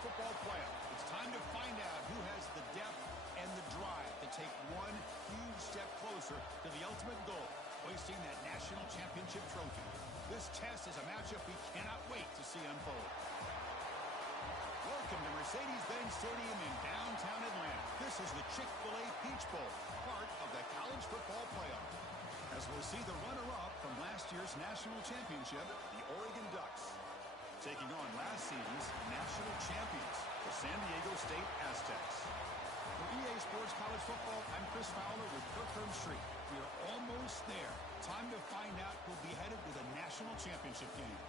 football playoff. It's time to find out who has the depth and the drive to take one huge step closer to the ultimate goal, hoisting that national championship trophy. This test is a matchup we cannot wait to see unfold. Welcome to Mercedes-Benz Stadium in downtown Atlanta. This is the Chick-fil-A Peach Bowl, part of the college football playoff. As we'll see the runner-up from last year's national championship, the Oregon Ducks, taking on last season's national champions, the San Diego State Aztecs. For EA Sports College Football, I'm Chris Fowler with Kirkland Street. We are almost there. Time to find out who'll be headed to the national championship game.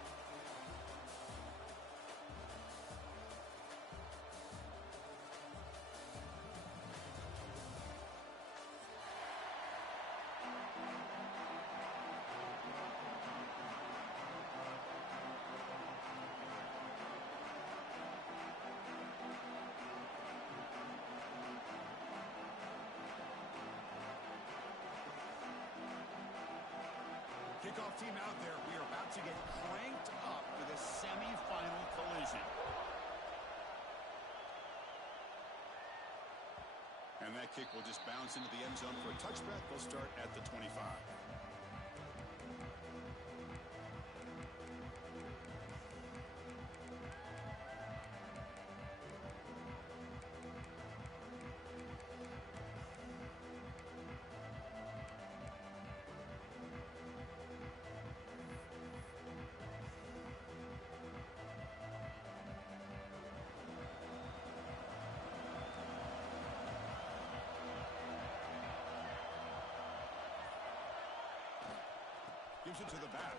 Kickoff team out there. We are about to get cranked up for the semifinal collision. And that kick will just bounce into the end zone for a touchback. They'll start at the 25. Gives it to the back.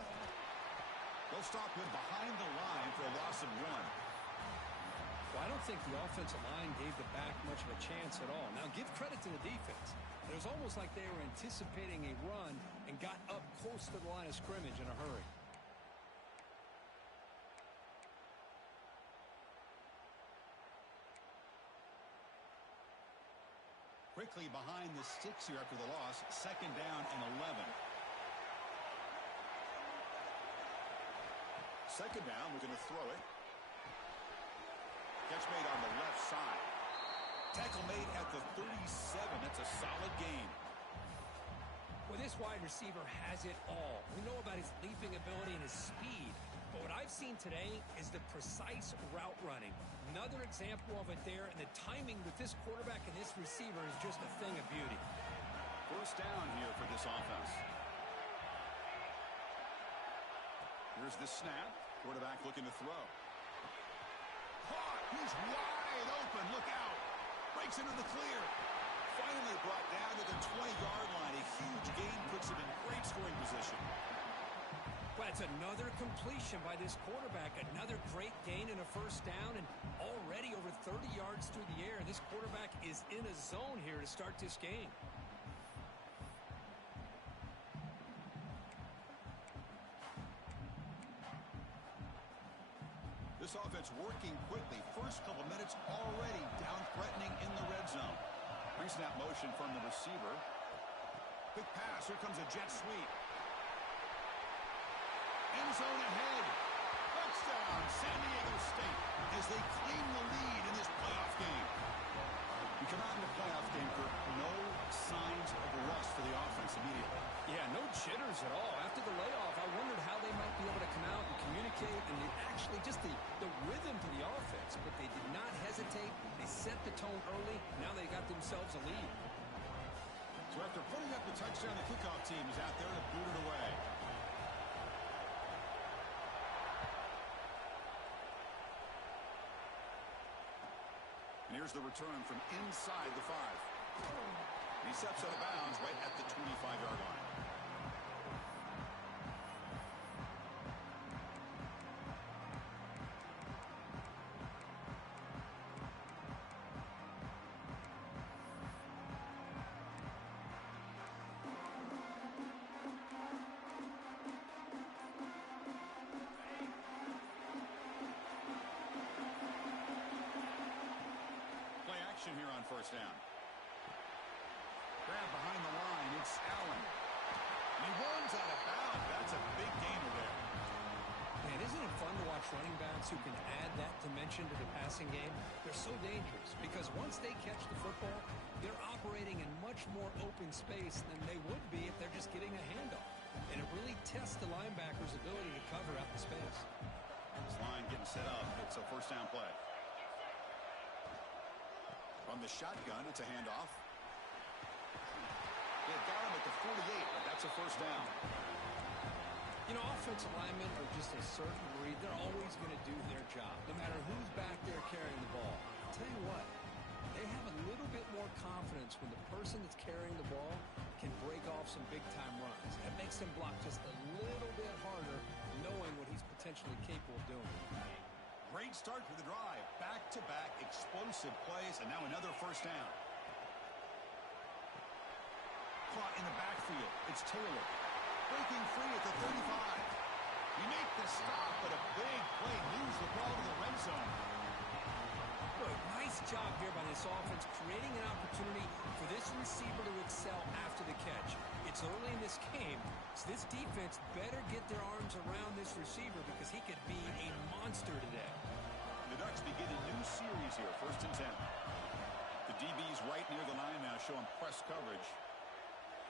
They'll stop him behind the line for a loss of 1. Well, I don't think the offensive line gave the back much of a chance at all. Now, give credit to the defense. It was almost like they were anticipating a run and got up close to the line of scrimmage in a hurry. Quickly behind the sticks here after the loss. 2nd down and 11. 2nd down, we're going to throw it. Catch made on the left side. Tackle made at the 37. That's a solid gain. Well, this wide receiver has it all. We know about his leaping ability and his speed. But what I've seen today is the precise route running. Another example of it there, and the timing with this quarterback and this receiver is just a thing of beauty. 1st down here for this offense. Here's the snap. Quarterback looking to throw. Caught. He's wide open. Look out. Breaks into the clear. Finally brought down to the 20-yard line. A huge gain puts him in great scoring position. Well, it's another completion by this quarterback. Another great gain and a 1st down, and already over 30 yards through the air. This quarterback is in a zone here to start this game. This offense working quickly. First couple minutes already down threatening in the red zone. Pre-snap motion from the receiver. Quick pass. Here comes a jet sweep. End zone ahead. Touchdown, San Diego State, as they claim the lead in this playoff game. We come out in the playoff game for no signs of rust for the offense immediately. Yeah, no jitters at all. After the layoff, I wondered how they might be able to come out and communicate, and actually just the rhythm to the offense. But they did not hesitate. They set the tone early. Now they got themselves a lead. So after putting up the touchdown, the kickoff team is out there to boot it away. And here's the return from inside the 5. He steps out of bounds right at the 25-yard line. Here on 1st down. Grab behind the line. It's Allen. And he runs out of bounds. That's a big gainer there. Man, isn't it fun to watch running backs who can add that dimension to the passing game? They're so dangerous because once they catch the football, they're operating in much more open space than they would be if they're just getting a handoff. And it really tests the linebacker's ability to cover out the space. This line getting set up. It's a first down play. From the shotgun, it's a handoff. They've got him at the 48, but that's a first down. You know, offensive linemen are just a certain breed. They're always going to do their job, no matter who's back there carrying the ball. I'll tell you what, they have a little bit more confidence when the person that's carrying the ball can break off some big-time runs. That makes them block just a little bit harder, knowing what he's potentially capable of doing. Great start to the drive. Back-to-back explosive plays, and now another first down. Caught in the backfield. It's Taylor. Breaking free at the 35. You make the stop, but a big play moves the ball to the red zone. Good, nice job here by this offense, creating an opportunity for this receiver to excel after the catch. It's early in this game, so this defense better get their arms around this receiver because he could be a monster today. The Ducks begin a new series here, 1st and 10. The DB's right near the line now, showing press coverage.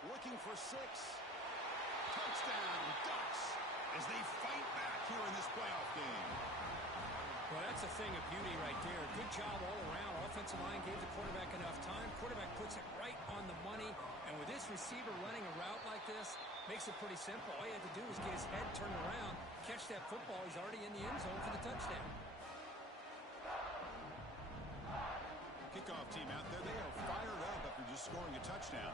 Looking for 6. Touchdown, Ducks, as they fight back here in this playoff game. Well, that's a thing of beauty right there. Good job all around. Offensive line gave the quarterback enough time. Quarterback puts it right on the money. And with this receiver running a route like this, makes it pretty simple. All you have to do is get his head turned around, catch that football. He's already in the end zone for the touchdown. Kickoff team out there, they are fired up after just scoring a touchdown.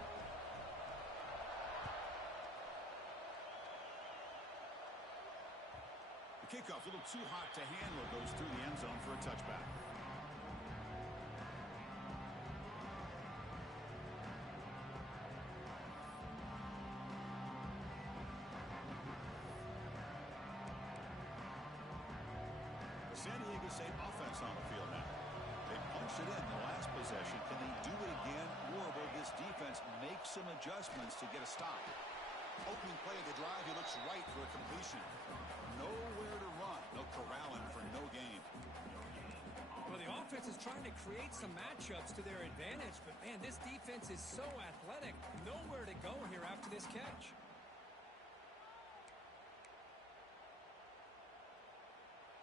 Kickoff, a little too hot to handle, goes through the end zone for a touchback. The San Diego State offense on the field now. They punched it in the last possession. Can they do it again, or will this defense make some adjustments to get a stop? Opening play of the drive, he looks right for a completion. Nowhere to run. They'll corral him for no gain. Well, the offense is trying to create some matchups to their advantage, but, man, this defense is so athletic. Nowhere to go here after this catch.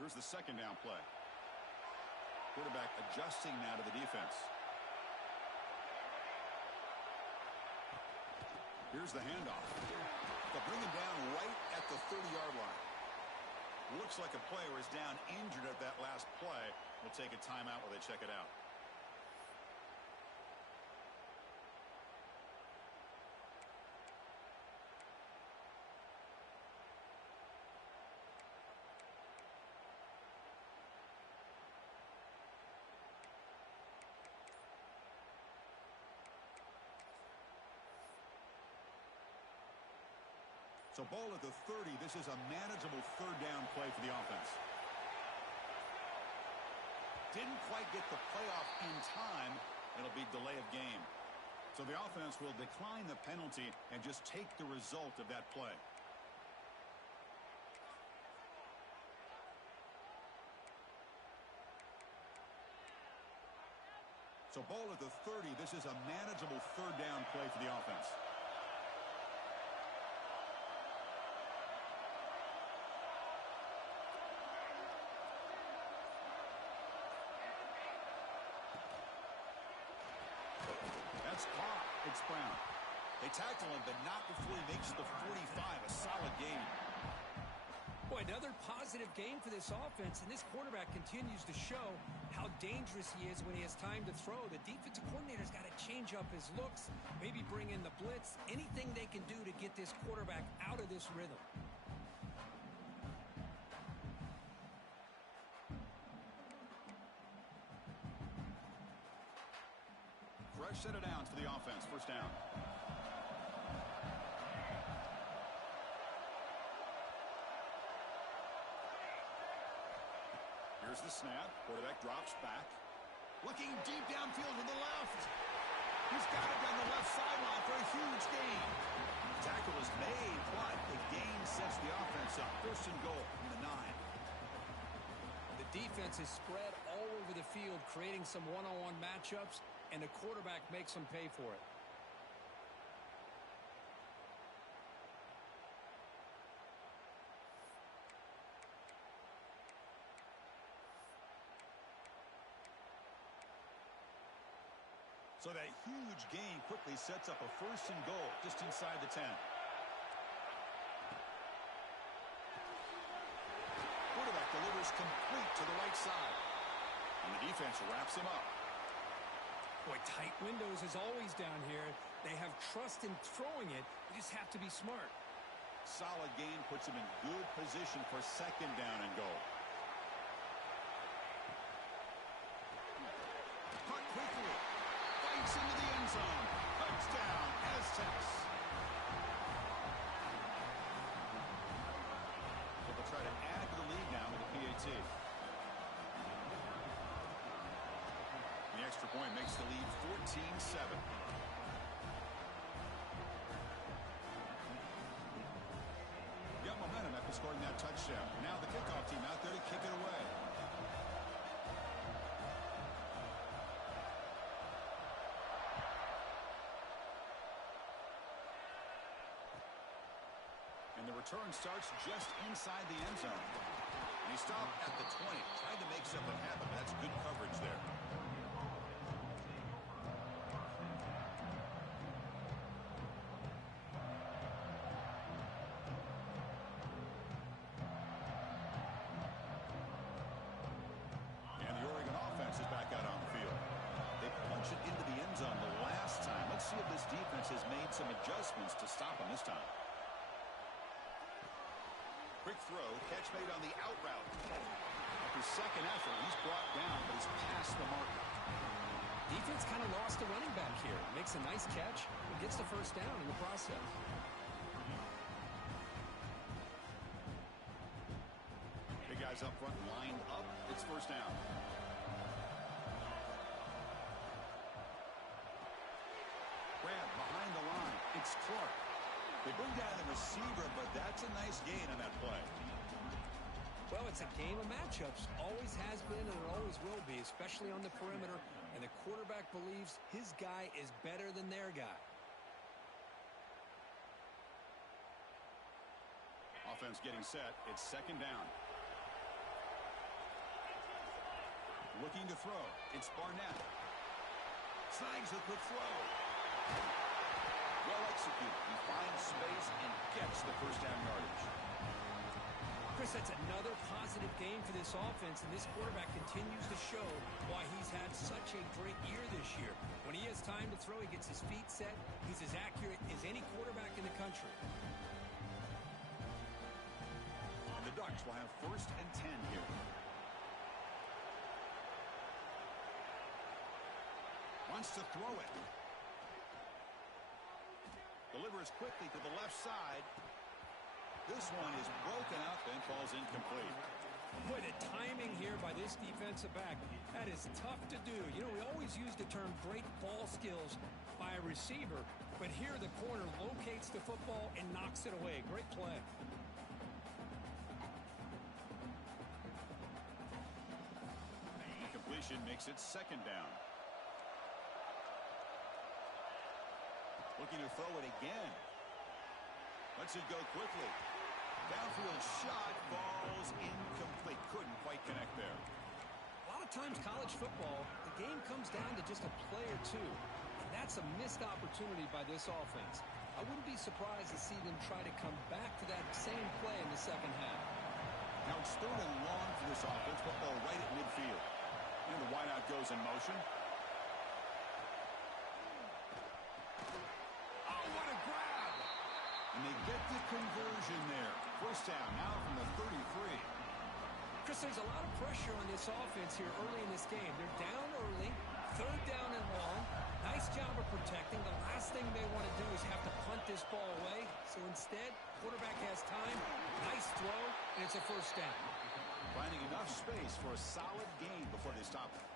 Here's the second down play. Quarterback adjusting now to the defense. Here's the handoff. They'll bring him down right at the 30-yard line. Looks like a player is down injured at that last play. We'll take a timeout while they check it out. So ball at the 30. This is a manageable third down play for the offense. Didn't quite get the playoff in time. It'll be delay of game. So the offense will decline the penalty and just take the result of that play. So ball at the 30. This is a manageable third down play for the offense. That's caught. It's Brown. They tackle him, but not before he makes the 45. A solid game. Boy, another positive game for this offense, and this quarterback continues to show how dangerous he is when he has time to throw. The defensive coordinator's got to change up his looks, maybe bring in the blitz, anything they can do to get this quarterback out of this rhythm. Fresh set of downs for the offense. First down. Here's the snap. Quarterback drops back. Looking deep downfield to the left. He's got it down the left sideline for a huge gain. Tackle is made, but the gain sets the offense up. First and goal from the 9. The defense is spread all over the field, creating some one-on-one matchups, and the quarterback makes them pay for it. So that huge gain quickly sets up a first and goal just inside the 10. Quarterback delivers complete to the right side. And the defense wraps him up. Boy, tight windows as always down here. They have trust in throwing it. They just have to be smart. Solid gain puts him in good position for second down and goal. Caught quickly. Fights into the end zone. Touchdown, Aztecs. They'll try to add to the lead now with the PAT. The extra point makes the lead 14-7. Got momentum after scoring that touchdown. Now the kickoff team out there to kick it away. And the return starts just inside the end zone. And he stopped at the 20. Tried to make something happen, but that's good coverage there. And the Oregon offense is back out on the field. They punch it into the end zone the last time. Let's see if this defense has made some adjustments to stop him this time. Quick throw, catch made on the out route. After second effort, he's brought down, but he's past the marker. Defense kind of lost a running back here. Makes a nice catch and gets the first down in the process. Big guys up front lined up. It's first down. Grab behind the line. It's Clark. They bring down the receiver, but that's a nice gain on that play. Well, it's a game of matchups. Always has been and it always will be, especially on the perimeter. And the quarterback believes his guy is better than their guy. Offense getting set. It's second down. Looking to throw. It's Barnett. Snags the quick throw. Well executed. He finds space and gets the first down yardage. Chris, that's another positive game for this offense, and this quarterback continues to show why he's had such a great year this year. When he has time to throw, he gets his feet set. He's as accurate as any quarterback in the country. And the Ducks will have first and 10 here. Wants to throw it. Delivers quickly to the left side. This one is broken up and falls incomplete. Boy, the timing here by this defensive back, that is tough to do. You know, we always use the term great ball skills by a receiver, but here the corner locates the football and knocks it away. Great play. Incompletion makes it second down. Looking to throw it again. Lets it go quickly. Downfield shot falls incomplete. Couldn't quite connect there. A lot of times college football, the game comes down to just a play or two. And that's a missed opportunity by this offense. I wouldn't be surprised to see them try to come back to that same play in the second half. Now it's third and long for this offense. Football right at midfield. And the wideout goes in motion. And they get the conversion there. First down now from the 33. Chris, there's a lot of pressure on this offense here early in this game. They're down early, third down and long. Nice job of protecting. The last thing they want to do is have to punt this ball away. So instead, quarterback has time. Nice throw, and it's a first down. Finding enough space for a solid gain before they stop it.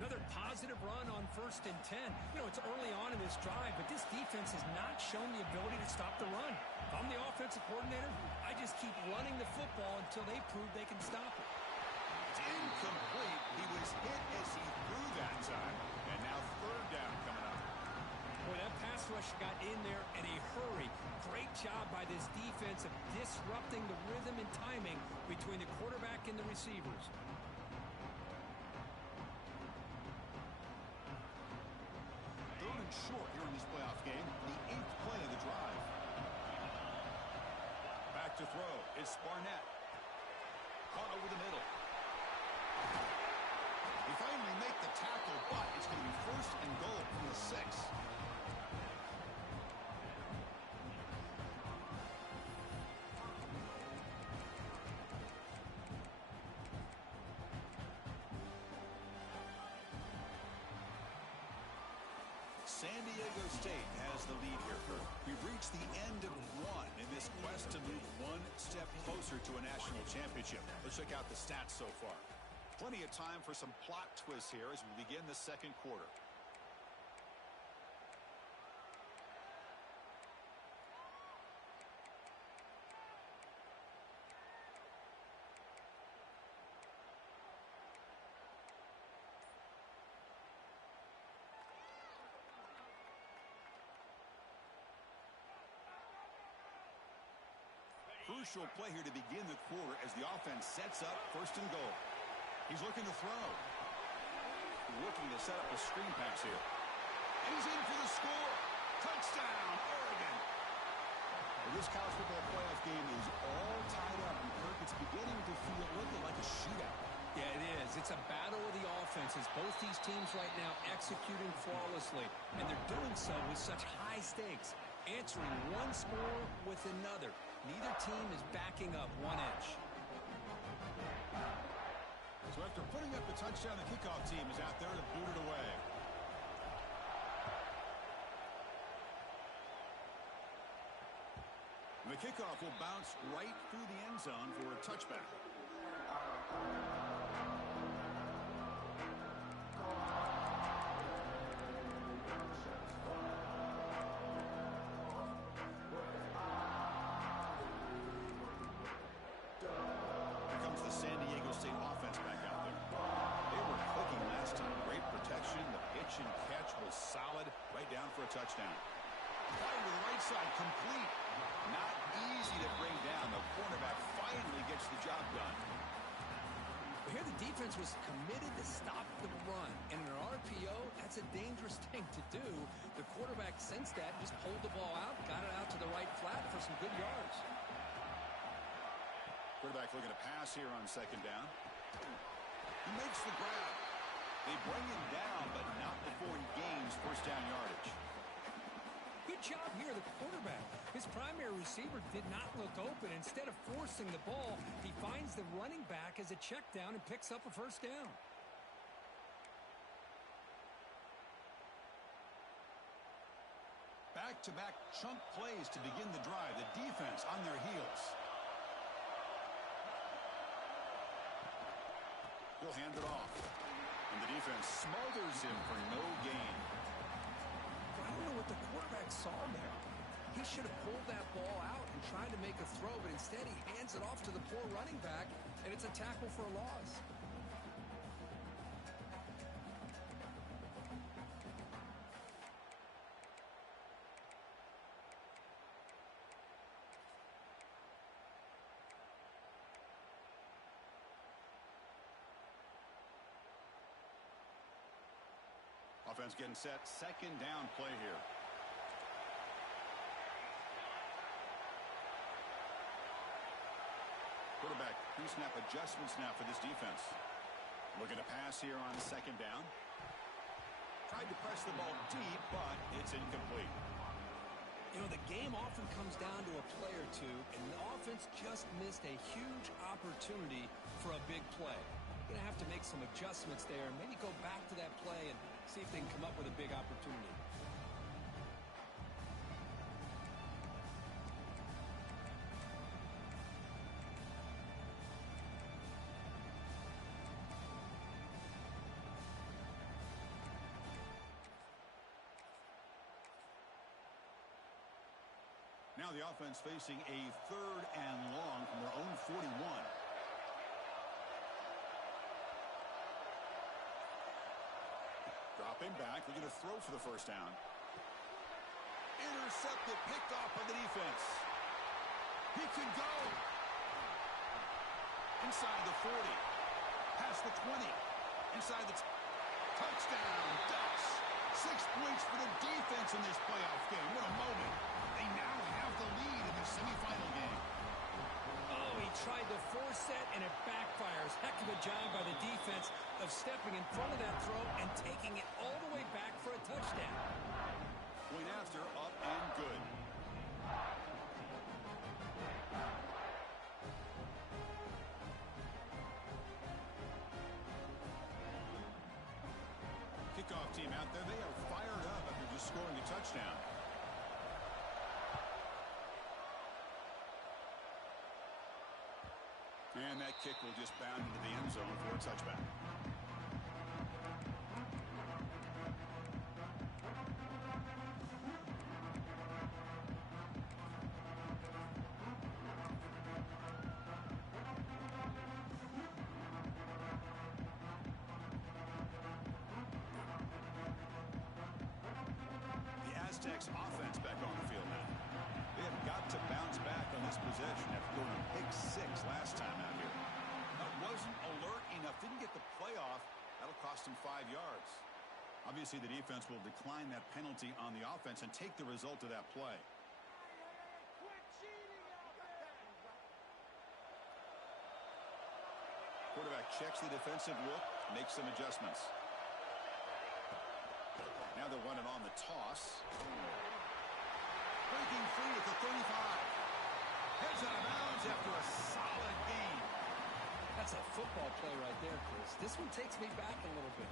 No, Another positive run on 1st and 10. You know, it's early on in this drive, but this defense has not shown the ability to stop the run. If I'm the offensive coordinator, I just keep running the football until they prove they can stop it. It's incomplete. He was hit as he threw that time. And now 3rd down coming up. Boy, that pass rush got in there in a hurry. Great job by this defense of disrupting the rhythm and timing between the quarterback and the receivers. 3rd and short here in this playoff game. The 8th play of the drive. Back to throw is Barnett. Caught over the middle. They finally make the tackle, but it's going to be 1st and goal from the 6. San Diego State has the lead here. We've reached the end of 1 in this quest to move 1 step closer to a national championship. Let's check out the stats so far. Plenty of time for some plot twists here as we begin the 2nd quarter. Crucial play here to begin the quarter as the offense sets up 1st and goal. He's looking to throw. Looking to set up a screen pass here. And he's in for the score. Touchdown, Oregon. Well, this college football playoff game is all tied up. And Kirk, it's beginning to feel looking like a shootout. Yeah, it is. It's a battle of the offenses. Both these teams right now executing flawlessly. And they're doing so with such high stakes. Answering one score with another. Neither team is backing up 1 inch. So after putting up the touchdown, the kickoff team is out there to boot it away. The kickoff will bounce right through the end zone for a touchback. Touchdown. Play to the right side, complete. Not easy to bring down. The cornerback finally gets the job done. Here the defense was committed to stop the run. And in an RPO, that's a dangerous thing to do. The quarterback sensed that, just pulled the ball out, got it out to the right flat for some good yards. Quarterback looking to pass here on 2nd down. He makes the grab. They bring him down, but not before he gains 1st down yardage. Good job here, the quarterback. His primary receiver did not look open. Instead of forcing the ball, he finds the running back as a check down and picks up a 1st down. Back-to-back chunk plays to begin the drive. The defense on their heels. He'll hand it off. And the defense smothers him for no gain. I don't know what the quarterback saw there. He should have pulled that ball out and tried to make a throw, but instead he hands it off to the poor running back, and it's a tackle for a loss. Offense getting set. 2nd down play here. Quarterback pre-snap adjustments now for this defense. Looking to pass here on 2nd down. Tried to press the ball deep, but it's incomplete. You know, the game often comes down to a play or two, and the offense just missed a huge opportunity for a big play. Going to have to make some adjustments there and maybe go back to that play and see if they can come up with a big opportunity. Now the offense facing a 3rd and long from their own 41. Dropping back, looking to throw for the first down. Intercepted, picked off by the defense. He can go. Inside the 40. Past the 20. Inside the touchdown. Ducks. 6 points for the defense in this playoff game. What a moment. They now have the lead in the semifinal game. Oh, he tried to force that, and it backfires. Heck of a job by the defense of stepping in front of that throw and taking it all the way back for a touchdown. Point after, up and good. Kickoff team out there, they are fired up after just scoring a touchdown. And that kick will just bound into the end zone for a touchback. The Aztecs offense back on the field now. They have got to bounce back on this possession after going to pick 6 last time out here. That wasn't alert enough, didn't get the playoff. That'll cost him 5 yards. Obviously, the defense will decline that penalty on the offense and take the result of that play. Quarterback checks the defensive look, makes some adjustments. Now they'll run it on the toss. Breaking free at the 35. Heads out of bounds after a solid gain. That's a football play right there, Chris. This one takes me back a little bit.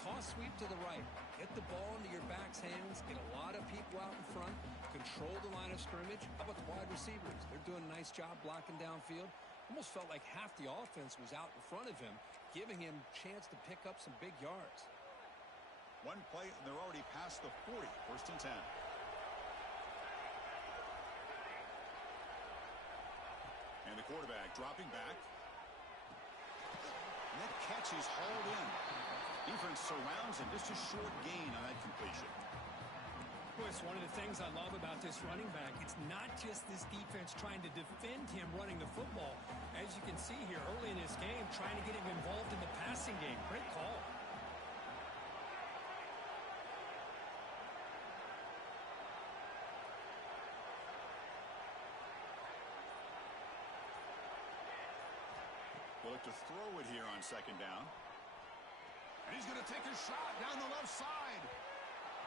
Toss sweep to the right. Get the ball into your back's hands. Get a lot of people out in front. Control the line of scrimmage. How about the wide receivers? They're doing a nice job blocking downfield. Almost felt like half the offense was out in front of him, giving him a chance to pick up some big yards. One play, and they're already past the 40. 1st and 10. And the quarterback dropping back. And that catch is hauled in. Defense surrounds him. Just a short gain on that completion. Boy, it's one of the things I love about this running back. It's not just this defense trying to defend him running the football. As you can see here early in this game, trying to get him involved in the passing game. Great call. We'll look to throw it here on 2nd down. And he's going to take a shot down the left side.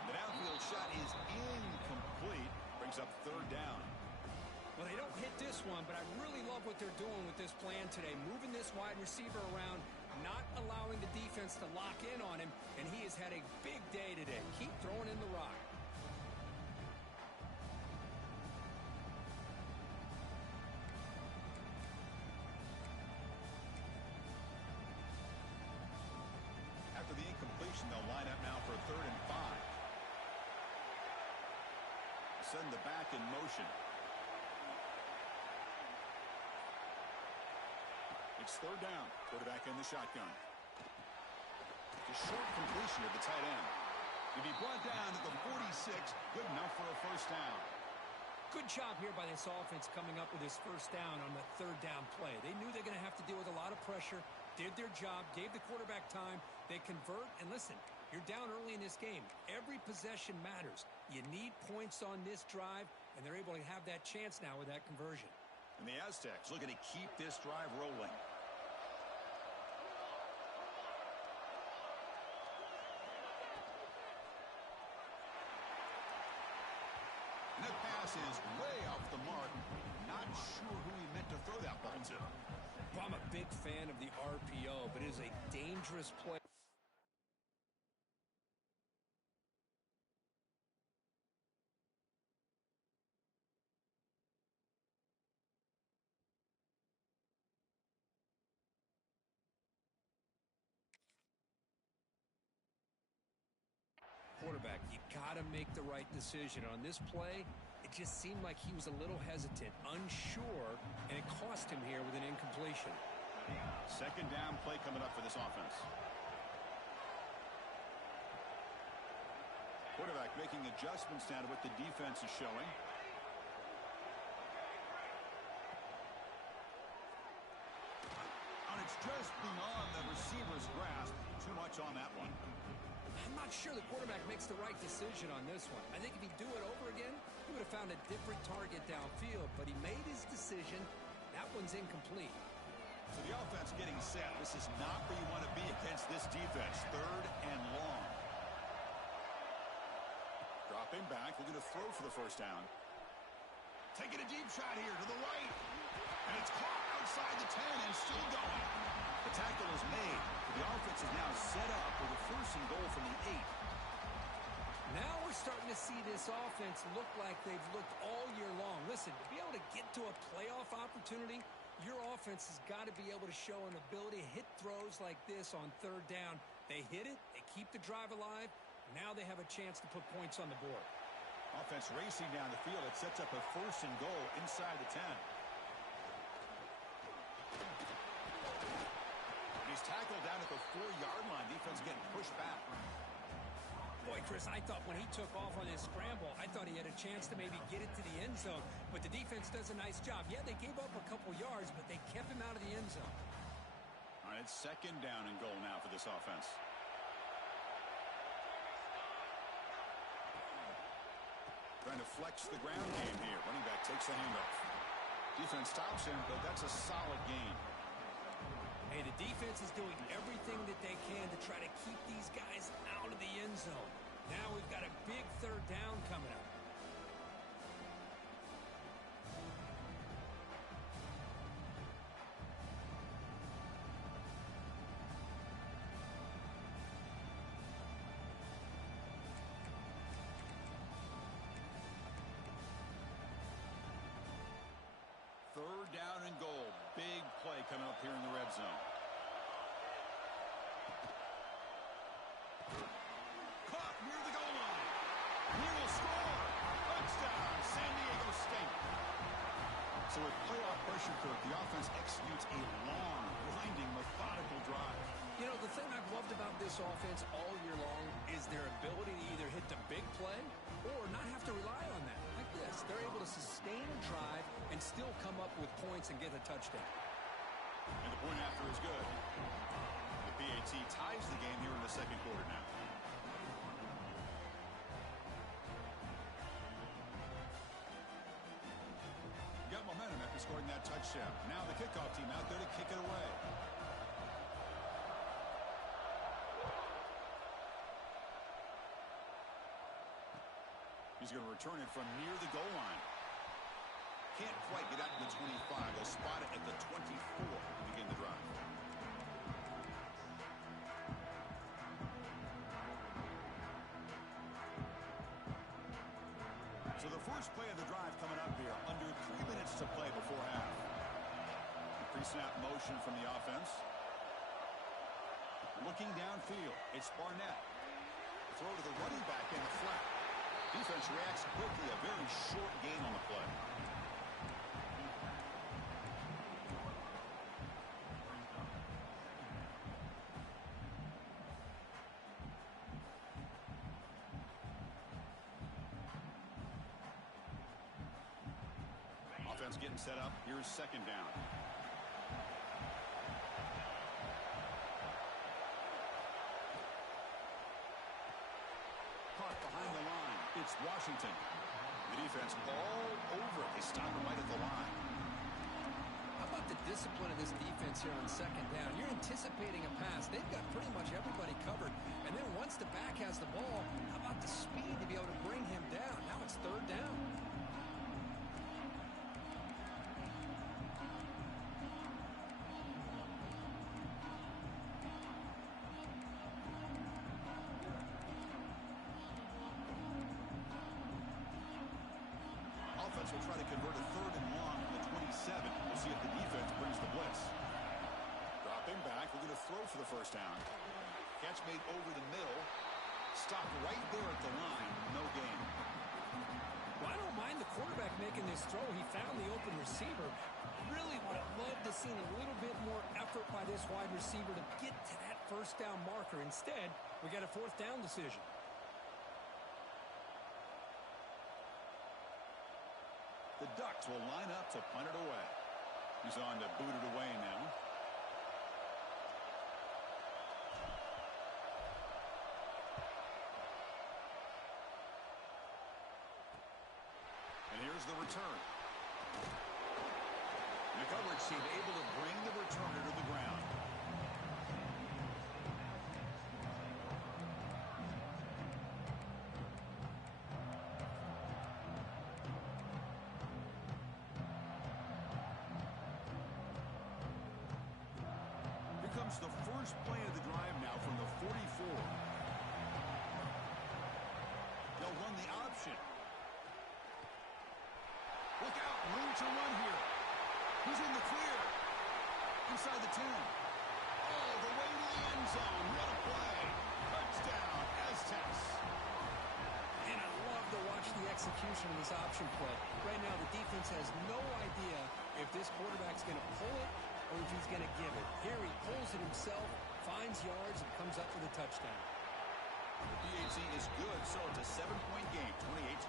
The downfield shot is incomplete. Brings up 3rd down. Well, they don't hit this one, but I really love what they're doing with this plan today. Moving this wide receiver around, not allowing the defense to lock in on him, and he has had a big day today. Keep throwing in the rock. After the incompletion, they'll line up now for 3rd and 5. Send the back in motion. It's 3rd down. Quarterback in the shotgun. A short completion at the tight end. To be brought down at the 46, good enough for a 1st down. Good job here by this offense coming up with his 1st down on the 3rd down play. They knew they're going to have to deal with a lot of pressure, did their job, gave the quarterback time. They convert, and listen, you're down early in this game. Every possession matters. You need points on this drive, and they're able to have that chance now with that conversion. And the Aztecs looking to keep this drive rolling. And that pass is way off the mark. Not sure who he meant to throw that ball to. Well, I'm a big fan of the RPO, but it is a dangerous play. Quarterback, you got to make the right decision on this play. It just seemed like he was a little hesitant, unsure, and it cost him here with an incompletion. Second down play coming up for this offense. Quarterback making adjustments now to what the defense is showing. And it's just beyond the receiver's grasp. Too much on that one. I'm not sure the quarterback makes the right decision on this one. I think if he'd do it over again, he would have found a different target downfield, but he made his decision. That one's incomplete. So the offense getting set. This is not where you want to be against this defense. Third and long. Dropping back, looking to throw for the first down. Taking a deep shot here to the right. And it's caught outside the 10 and still going. The tackle is made. The offense is now set up with a first and goal from the 8. Now we're starting to see this offense look like they've looked all year long. Listen, to be able to get to a playoff opportunity, your offense has got to be able to show an ability to hit throws like this on third down. They hit it, they keep the drive alive. Now they have a chance to put points on the board. Offense racing down the field. It sets up a first and goal inside the 10. He's tackled down at the 4-yard line. Defense getting pushed back. Boy, Chris, I thought when he took off on his scramble, I thought he had a chance to maybe get it to the end zone. But the defense does a nice job. Yeah, they gave up a couple yards, but they kept him out of the end zone. All right, it's second down and goal now for this offense. Trying to flex the ground game here. Running back takes the handoff. Defense stops him, but that's a solid gain. Hey, the defense is doing everything that they can to try to keep these guys out of the end zone. Now we've got a big third down coming up. Third down and goal. Big play coming up here in the red zone. Caught near the goal line. He will score. Touchdown, San Diego State. So with playoff pressure, Kirk, the offense executes a long, grinding, methodical drive. You know, the thing I've loved about this offense all year long is their ability to either hit the big play or not have to rely on that. Like this, they're able to sustain a drive and still come up with points and get a touchdown. And the point after is good. The PAT ties the game here in the second quarter now. Got momentum after scoring that touchdown. Now the kickoff team out there to kick it away. He's going to return it from near the goal line. Can't quite get out to the 25. They'll spot it at the 24 to begin the drive. So the first play of the drive coming up here. Under 3 minutes to play before half. Pre-snap motion from the offense. Looking downfield, it's Barnett. Throw to the running back in the flat. Defense reacts quickly. A very short gain on the play. Offense getting set up. Here's second down. Caught behind the line. It's Washington. The defense all over it. They stop him right at the line. How about the discipline of this defense here on second down? You're anticipating a pass. They've got pretty much everybody covered. And then once the back has the ball, how about the speed to be able to bring him down? Now it's third down. Offense will try to convert a third and long from the 27. We'll see if the defense brings the blitz. Dropping back, looking to throw for the first down. Catch made over the middle. Stopped right there at the line. No gain. Well, I don't mind the his throw. He found the open receiver. Really would have loved to see a little bit more effort by this wide receiver to get to that first down marker. Instead, we got a fourth down decision. The Ducks will line up to punt it away. He's on to boot it away now. And here's the return. The coverage team able to bring the returner to the ground. Here comes the first play of the drive now from the 44. They'll run the option. Look out, room to run here. Who's in the clear? Inside the 10. All the way to the end zone. What a play. Touchdown, Aztecs. And I love to watch the execution of this option play. Right now, the defense has no idea if this quarterback's going to pull it or if he's going to give it. Here he pulls it himself, finds yards, and comes up with a touchdown. The PAT is good, so it's a 7-point game,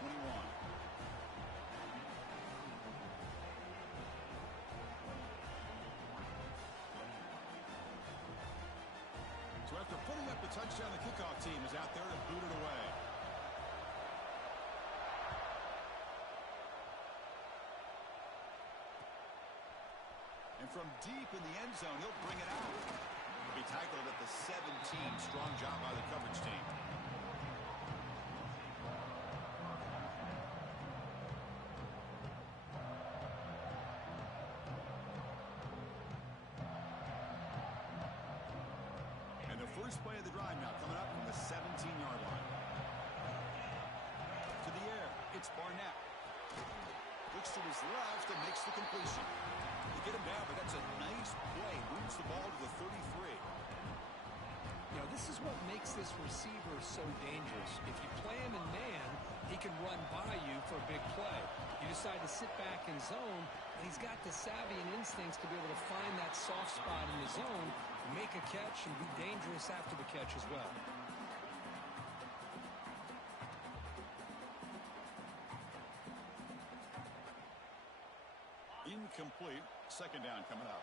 28-21. So after putting up the touchdown, the kickoff team is out there to boot it away. And from deep in the end zone, he'll bring it out. He'll be tackled at the 17. Strong job by the coverage team. And the first play of the drive now coming up from the 17-yard line. To the air, it's Barnett. Looks to his left and makes the completion. They get him down, but that's a nice play. Moves the ball to the 33. You know, this is what makes this receiver so dangerous. If you play him in man, he can run by you for a big play. You decide to sit back in zone, and he's got the savvy and instincts to be able to find that soft spot in the zone, make a catch, and be dangerous after the catch as well. Incomplete. Second down coming up.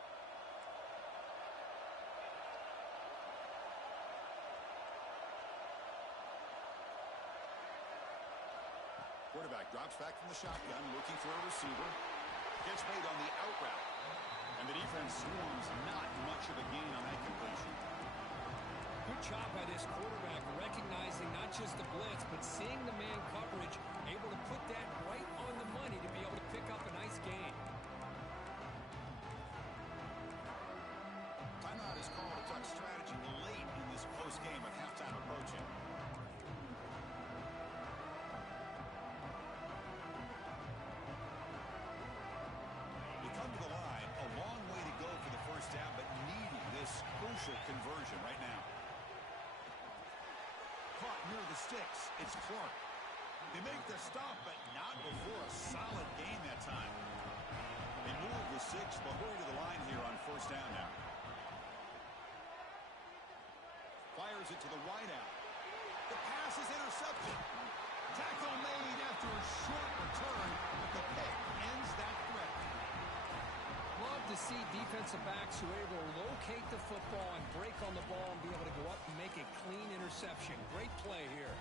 Quarterback drops back from the shotgun, looking for a receiver. Gets made on the out route. And the defense swarms not much of a gain on that completion. Good job by this quarterback, recognizing not just the blitz, but seeing the man coverage, able to put that right on the money to be able to pick up a nice gain. Timeout is called. Duck strategy late in this close game with halftime approaching. They come to the line. A long way to go for the first down, but needing this crucial conversion right now. Caught near the sticks. It's Clark. They make the stop, but not before a solid gain that time. They move the 6, but hurry to the line here on first down now. Fires it to the wideout. The pass is intercepted. Tackle made after a short return, but the pick ends that threat. Love to see defensive backs who are able to locate the football and break on the ball and be able to go up and make a clean interception. Great play here.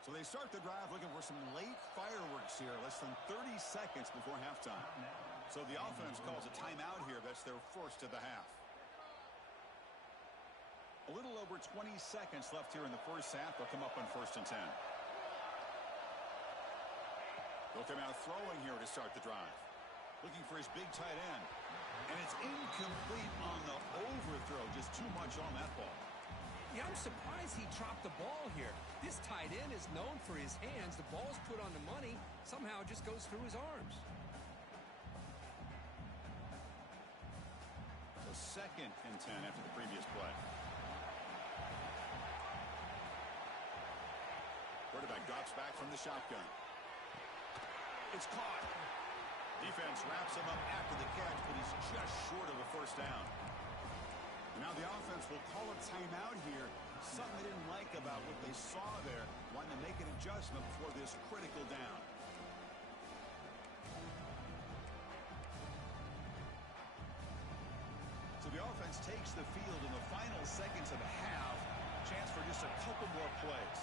So they start the drive looking for some late fireworks here, less than 30 seconds before halftime. So the offense calls a timeout here. That's their first of the half. A little over 20 seconds left here in the first half. They'll come up on 1st and 10. They'll come out throwing here to start the drive. Looking for his big tight end. And it's incomplete on the overthrow. Just too much on that ball. Yeah, I'm surprised he dropped the ball here. This tight end is known for his hands. The ball's put on the money. Somehow it just goes through his arms. So 2nd and 10 after the previous play. Quarterback drops back from the shotgun. It's caught. Defense wraps him up after the catch, but he's just short of a first down. And now the offense will call a timeout here. Something they didn't like about what they saw there. Wanting to make an adjustment for this critical down. So the offense takes the field in the final seconds of the half. Chance for just a couple more plays.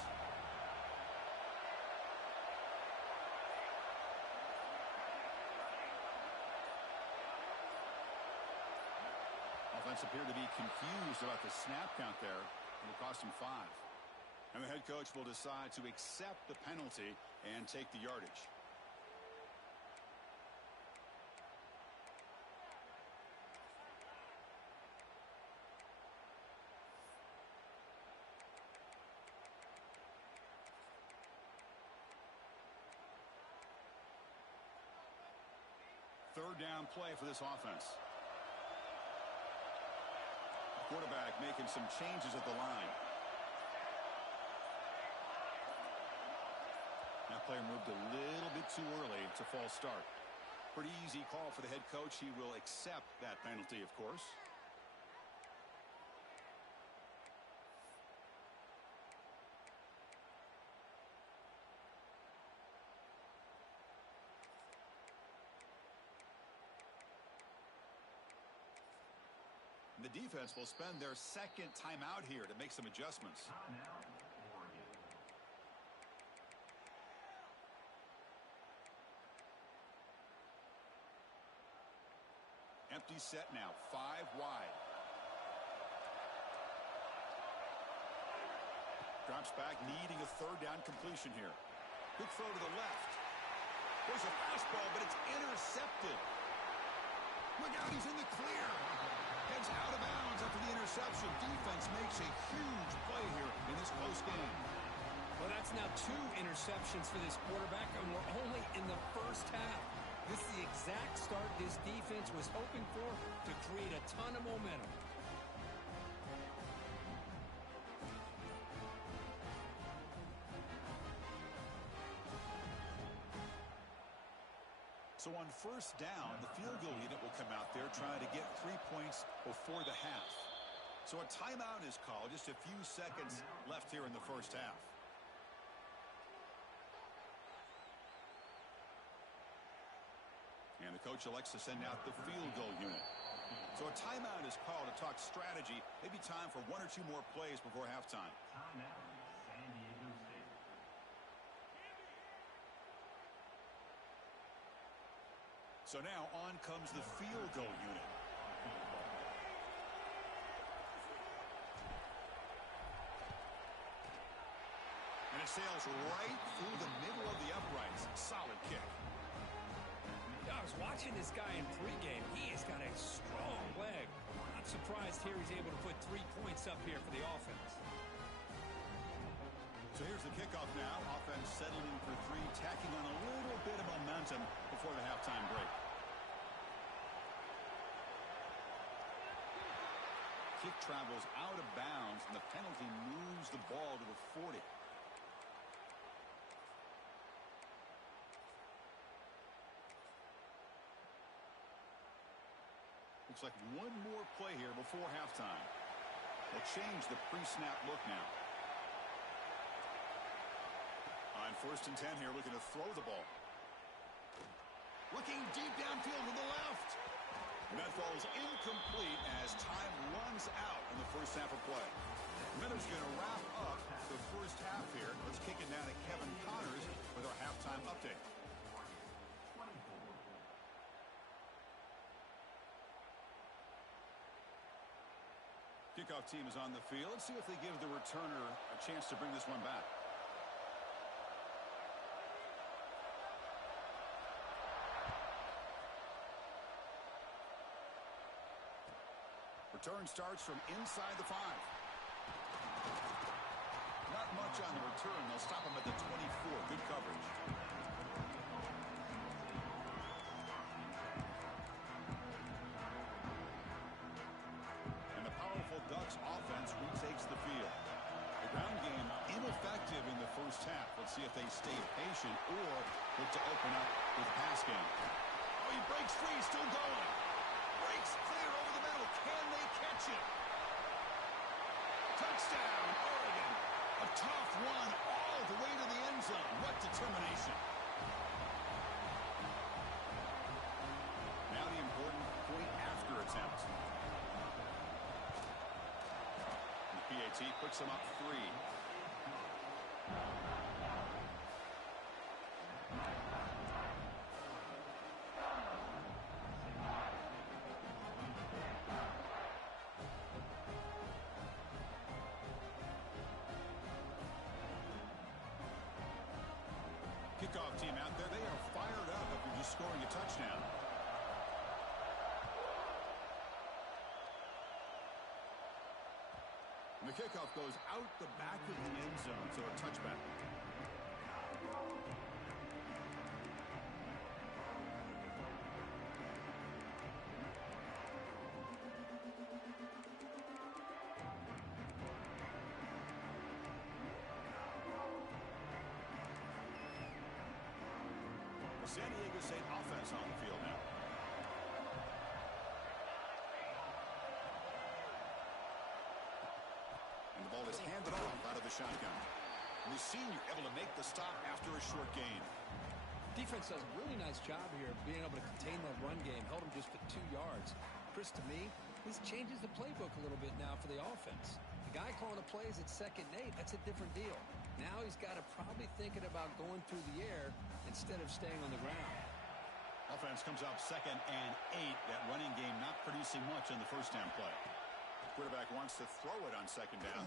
Offense appeared to be confused about the snap count there, and it cost him 5. And the head coach will decide to accept the penalty and take the yardage. Third down play for this offense. Quarterback making some changes at the line. That player moved a little bit too early. It's a false start. Pretty easy call for the head coach. He will accept that penalty, of course. The defense will spend their 2nd timeout here to make some adjustments. Empty set now, 5 wide. Drops back, needing a 3rd down completion here. Good throw to the left. There's a fastball, but it's intercepted. Look out, he's in the clear. Heads out of bounds after the interception. Defense makes a huge play here in this close game. Well, that's now 2 interceptions for this quarterback, and we're only in the first half. This is the exact start this defense was hoping for to create a ton of momentum. So on first down, the field goal unit will come out there trying to get 3 points before the half. So a timeout is called. Just a few seconds left here in the first half. And the coach elects to send out the field goal unit. So a timeout is called to talk strategy. Maybe time for 1 or 2 more plays before halftime. So now on comes the field goal unit. And it sails right through the middle of the uprights. Solid kick. I was watching this guy in pregame. He has got a strong leg. Not surprised here he's able to put 3 points up here for the offense. So here's the kickoff now. Offense settling for 3, tacking on a little bit of momentum before the halftime break. Kick travels out of bounds, and the penalty moves the ball to the 40. Looks like 1 more play here before halftime. They'll change the pre-snap look now. On first and 10 here, looking to throw the ball. Looking deep downfield to the left. And that falls incomplete as time runs out in the first half of play. Miller's going to wrap up the first half here. Let's kick it down to Kevin Connors with our halftime update. Kickoff team is on the field. Let's see if they give the returner a chance to bring this one back. Return starts from inside the 5. Not much on the return. They'll stop him at the 24. Good coverage. first half. Let's see if they stay patient or look to open up with pass game. Oh, he breaks free, still going. Breaks clear over the middle. Can they catch it? Touchdown, Oregon. A tough one all the way to the end zone. What determination. Now the important point after attempt. The PAT puts them up 3. Kickoff team out there, they are fired up after just scoring a touchdown. And the kickoff goes out the back of the end zone, so a touchback. San Diego State offense on the field now. And the ball is handed off out of the shotgun. And the senior able to make the stop after a short gain. Defense does a really nice job here of being able to contain that run game. Held him just for 2 yards. Chris, to me, this changes the playbook a little bit now for the offense. The guy calling the plays at 2nd and 8, that's a different deal. Now he's got to probably thinking about going through the air instead of staying on the ground. Offense comes up 2nd and 8. That running game not producing much on the first down play. Quarterback wants to throw it on 2nd down.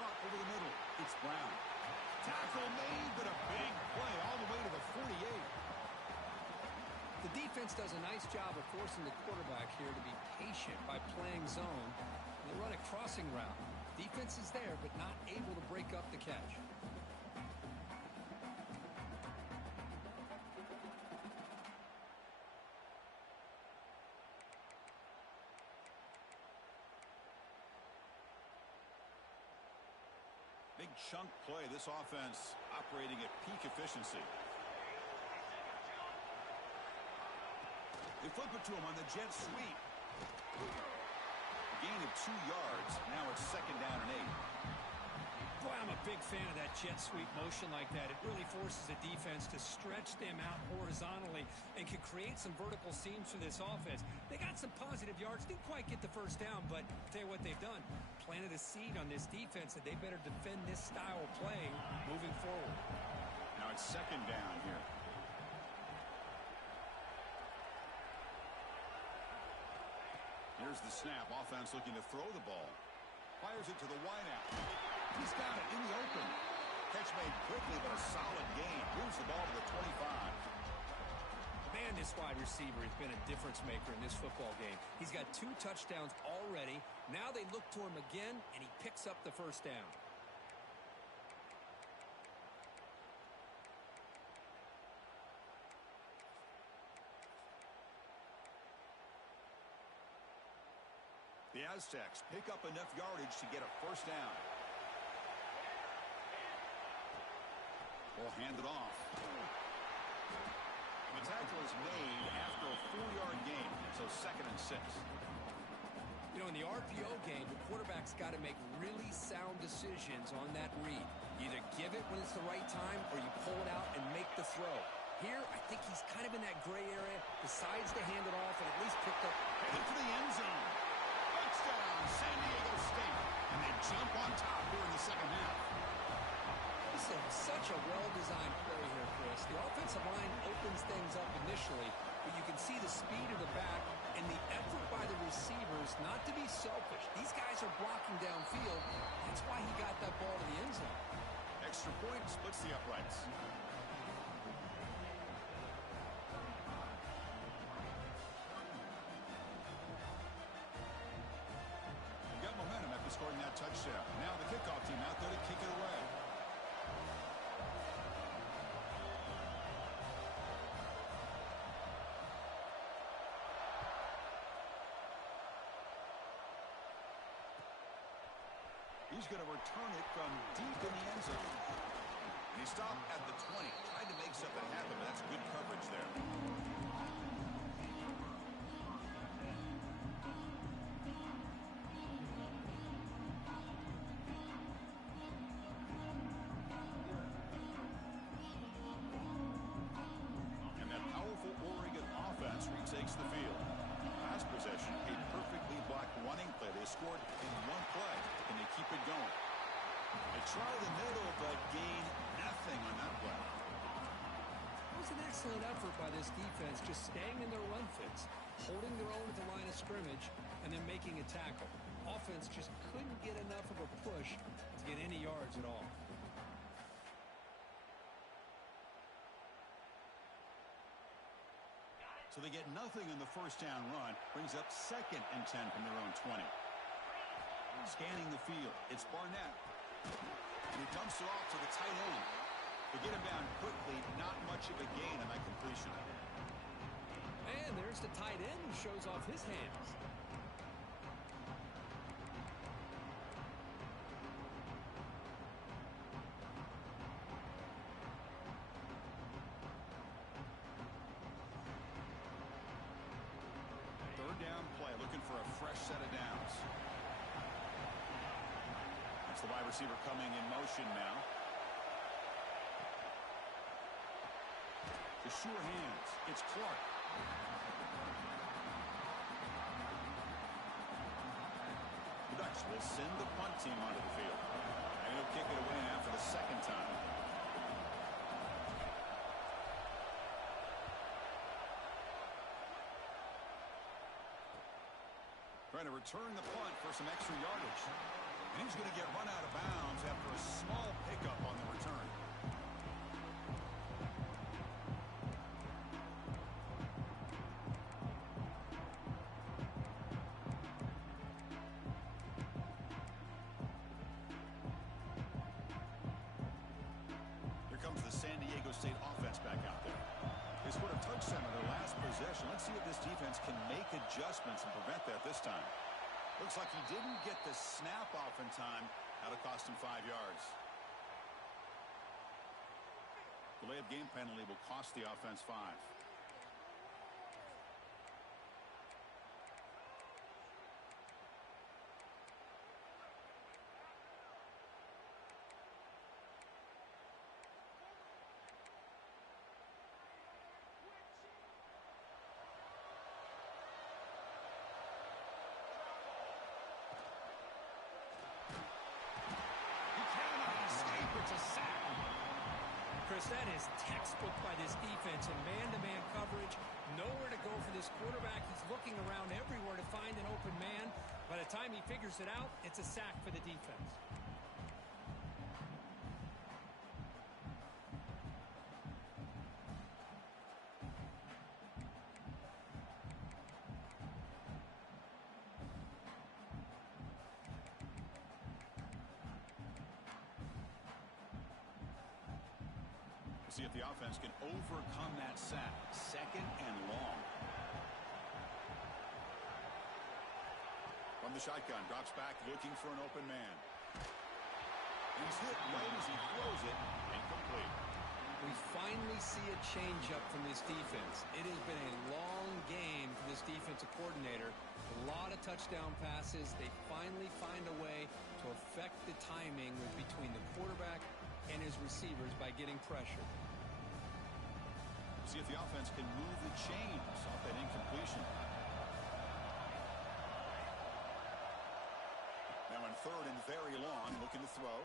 Caught over the middle. It's Brown. Tackle made, but a big play all the way to the 48. The defense does a nice job of forcing the quarterback here to be patient by playing zone. They run a crossing route. Defense is there, but not able to break up the catch. Big chunk play. This offense operating at peak efficiency. They flip it to him on the jet sweep. Gain of 2 yards. Now it's 2nd down and 8. Boy, I'm a big fan of that jet sweep motion like that. It really forces the defense to stretch them out horizontally and can create some vertical seams for this offense. They got some positive yards. Didn't quite get the first down, but I'll tell you what they've done. Planted a seed on this defense that they better defend this style of play moving forward. Now it's 2nd down here. Here's the snap. Offense looking to throw the ball. Fires it to the wideout. He's got it in the open. Catch made quickly, but a solid gain. Moves the ball to the 25. Man, this wide receiver has been a difference maker in this football game. He's got 2 touchdowns already. Now they look to him again, and he picks up the first down. The Aztecs pick up enough yardage to get a first down. Ball handed off. The tackle is made after a 4-yard gain, so 2nd and 6. You know, in the RPO game, the quarterback's got to make really sound decisions on that read. You either give it when it's the right time or you pull it out and make the throw. Here, I think he's kind of in that gray area, decides to hand it off and at least picked up. Headed for the end zone. Touchdown, San Diego State. And they jump on top here in the 2nd half. This is such a well-designed play here, Chris. The offensive line opens things up initially, but you can see the speed of the back and the effort by the receivers not to be selfish. These guys are blocking downfield. That's why he got that ball to the end zone. Extra point splits the uprights. They've got momentum after scoring that touchdown. Now the kickoff team out there to kick it away. He's going to return it from deep in the end zone. And he stopped at the 20. Tried to make something happen, but that's good coverage there. And that powerful Oregon offense retakes the field. Last possession, a perfectly blocked running play. They scored in one play. Can they keep it going? They try the middle, but gain nothing on that play. It was an excellent effort by this defense, just staying in their run fits, holding their own at the line of scrimmage, and then making a tackle. Offense just couldn't get enough of a push to get any yards at all. So they get nothing in the first down run. Brings up 2nd and 10 from their own 20. Scanning the field. It's Barnett. And he dumps it off to the tight end. They get him down quickly. Not much of a gain on that completion. And there's the tight end who shows off his hands. Third down play, looking for a fresh set of downs. That's the wide receiver coming in motion now. The sure hands. It's Clark. The Ducks will send the punt team onto the field. And he'll kick it away now for the 2nd time. Trying to return the punt for some extra yardage. And he's going to get run out of bounds after a small pickup on the return. Here comes the San Diego State offense back out there. They scored a touchdown on their last possession. Let's see if this defense can make adjustments and prevent that this time. Looks like he didn't get the snap off in time. That'll cost him 5 yards. Delay of game penalty will cost the offense 5. Chris, that is textbook by this defense in man-to-man coverage. Nowhere to go for this quarterback. He's looking around everywhere to find an open man. By the time he figures it out, it's a sack for the defense. See if the offense can overcome that sack. 2nd and long. From the shotgun, drops back looking for an open man. He's hit right as he throws it. Incomplete. We finally see a change-up from this defense. It has been a long game for this defensive coordinator. A lot of touchdown passes. They finally find a way to affect the timing between the quarterback and his receivers by getting pressure. See if the offense can move the chains off that incompletion. Now in 3rd and very long, looking to throw.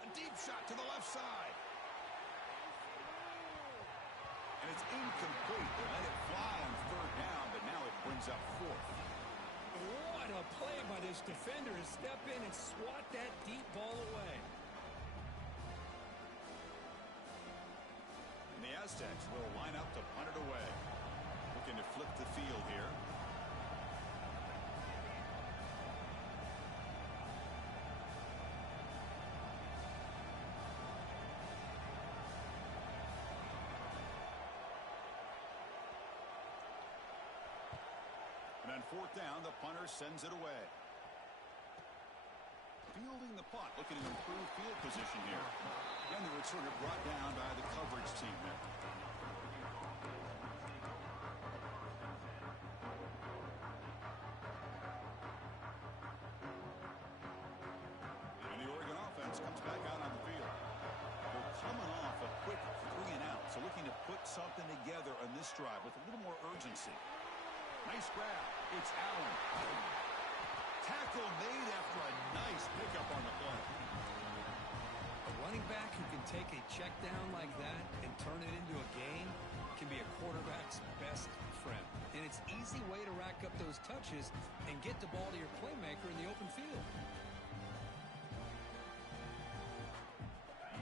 A deep shot to the left side. And it's incomplete. They let it fly on 3rd down, but now it brings up 4th. What a play by this defender to step in and swat that deep ball away. And the Aztecs will line up to punt it away. Looking to flip the field here. And on 4th down, the punter sends it away. fielding the punt, looking to improve field position here. And the returner brought down by the coverage team there. And the Oregon offense comes back out on the field. They're coming off a quick 3-and-out, so looking to put something together on this drive with a little more urgency. Nice grab. It's Allen. Tackle made after a nice pickup on the play. A running back who can take a check down like that and turn it into a gain can be a quarterback's best friend. And it's an easy way to rack up those touches and get the ball to your playmaker in the open field.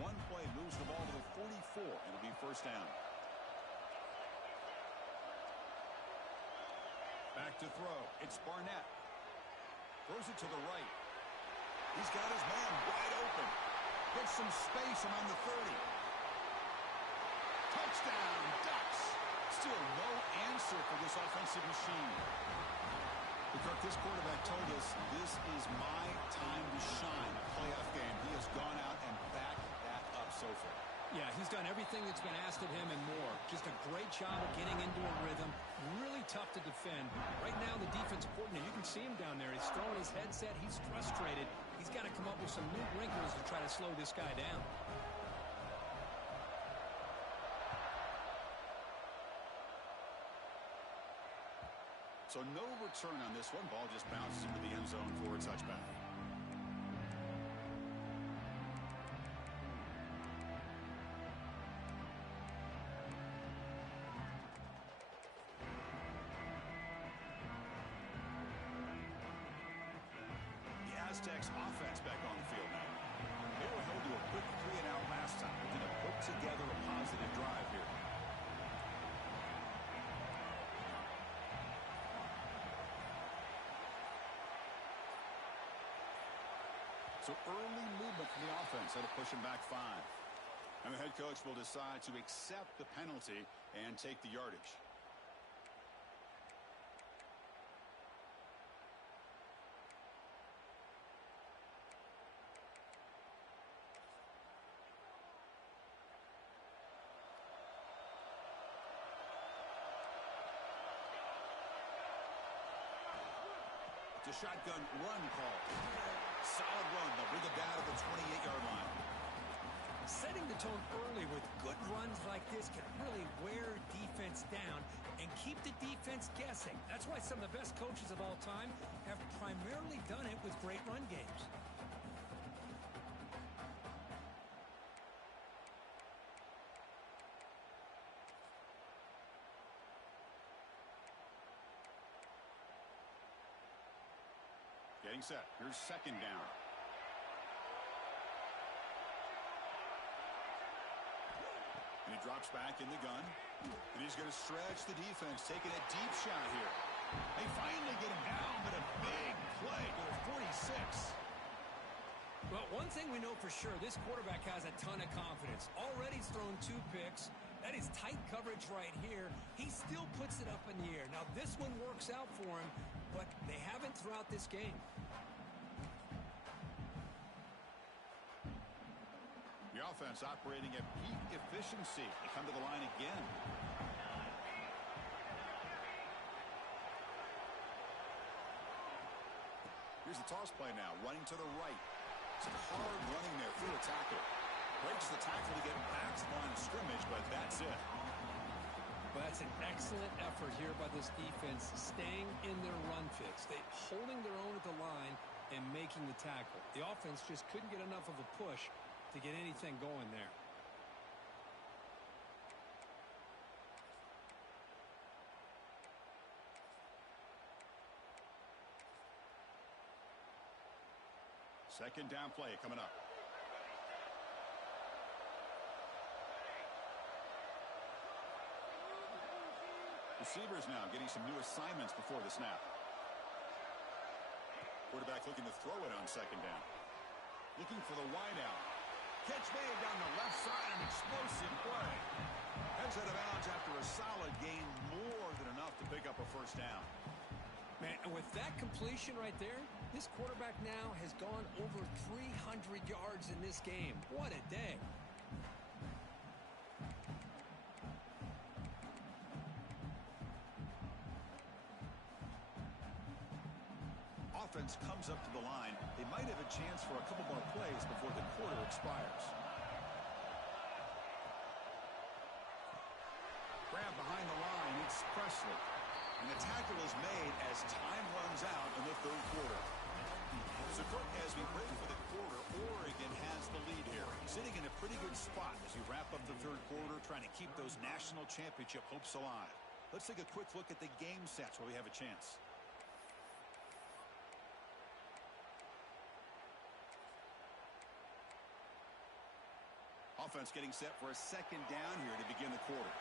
One play moves the ball to the 44. It'll be first down. Back to throw. It's Barnett. Throws it to the right. He's got his man wide open. Gets some space around the 30. Touchdown, Ducks. Still no answer for this offensive machine. Because this quarterback told us this is my time to shine. Playoff game. He has gone out and backed that up so far. Yeah, he's done everything that's been asked of him and more. Just a great job of getting into a rhythm. Really tough to defend. Right now, the defensive coordinator, you can see him down there. He's throwing his headset. He's frustrated. He's got to come up with some new wrinkles to try to slow this guy down. So no return on this one. Ball just bounces into the end zone for a touchback. Aztecs offense back on the field now. They were held to a quick 3-and-out last time. They're going to put together a positive drive here. So early movement from the offense. That'll push him back 5. And the head coach will decide to accept the penalty and take the yardage. It's a shotgun run call. Solid run. They'll bring it down to the 28-yard line. Setting the tone early with good runs like this can really wear defense down and keep the defense guessing. That's why some of the best coaches of all time have primarily done it with great run games. Getting set. Here's second down. And he drops back in the gun. And he's going to stretch the defense, taking a deep shot here. They finally get him down, but a big play to the 46. Well, one thing we know for sure, this quarterback has a ton of confidence. Already he's thrown 2 picks. That is tight coverage right here. He still puts it up in the air. Now, this one works out for him, but they haven't throughout this game. The offense operating at peak efficiency. They come to the line again. Here's the toss play now, running to the right. Some hard running there through a tackle. Breaks the tackle to get back to the line of scrimmage, but that's it. But that's an excellent effort here by this defense, staying in their run fix. They holding their own at the line and making the tackle. The offense just couldn't get enough of a push to get anything going there. Second down play coming up. Receivers now getting some new assignments before the snap. Quarterback looking to throw it on second down. Looking for the wide out. Catch made down the left side, an explosive play. Heads out of bounds after a solid gain, more than enough to pick up a first down. Man, and with that completion right there, This quarterback now has gone over 300 yards in this game. What a day. Offense comes up to the line. They might have a chance for a couple more plays before the quarter expires. Grab behind the line. It's Presley. And the tackle is made as time runs out in the third quarter. So, Cook, as we break for the quarter, Oregon has the lead here. Sitting in a pretty good spot as we wrap up the third quarter, trying to keep those national championship hopes alive. Let's take a quick look at the game sets where we have a chance. Offense getting set for a second down here to begin the quarter.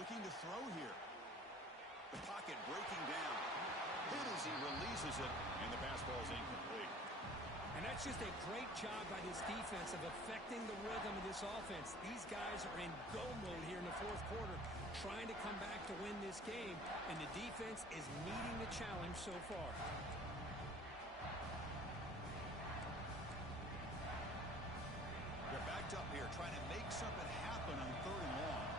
Looking to throw here. The pocket breaking down. Hit as he releases it, and the pass ball is incomplete. And that's just a great job by this defense of affecting the rhythm of this offense. These guys are in go mode here in the fourth quarter, trying to come back to win this game, and the defense is meeting the challenge so far. They're backed up here, trying to make something happen on third and long.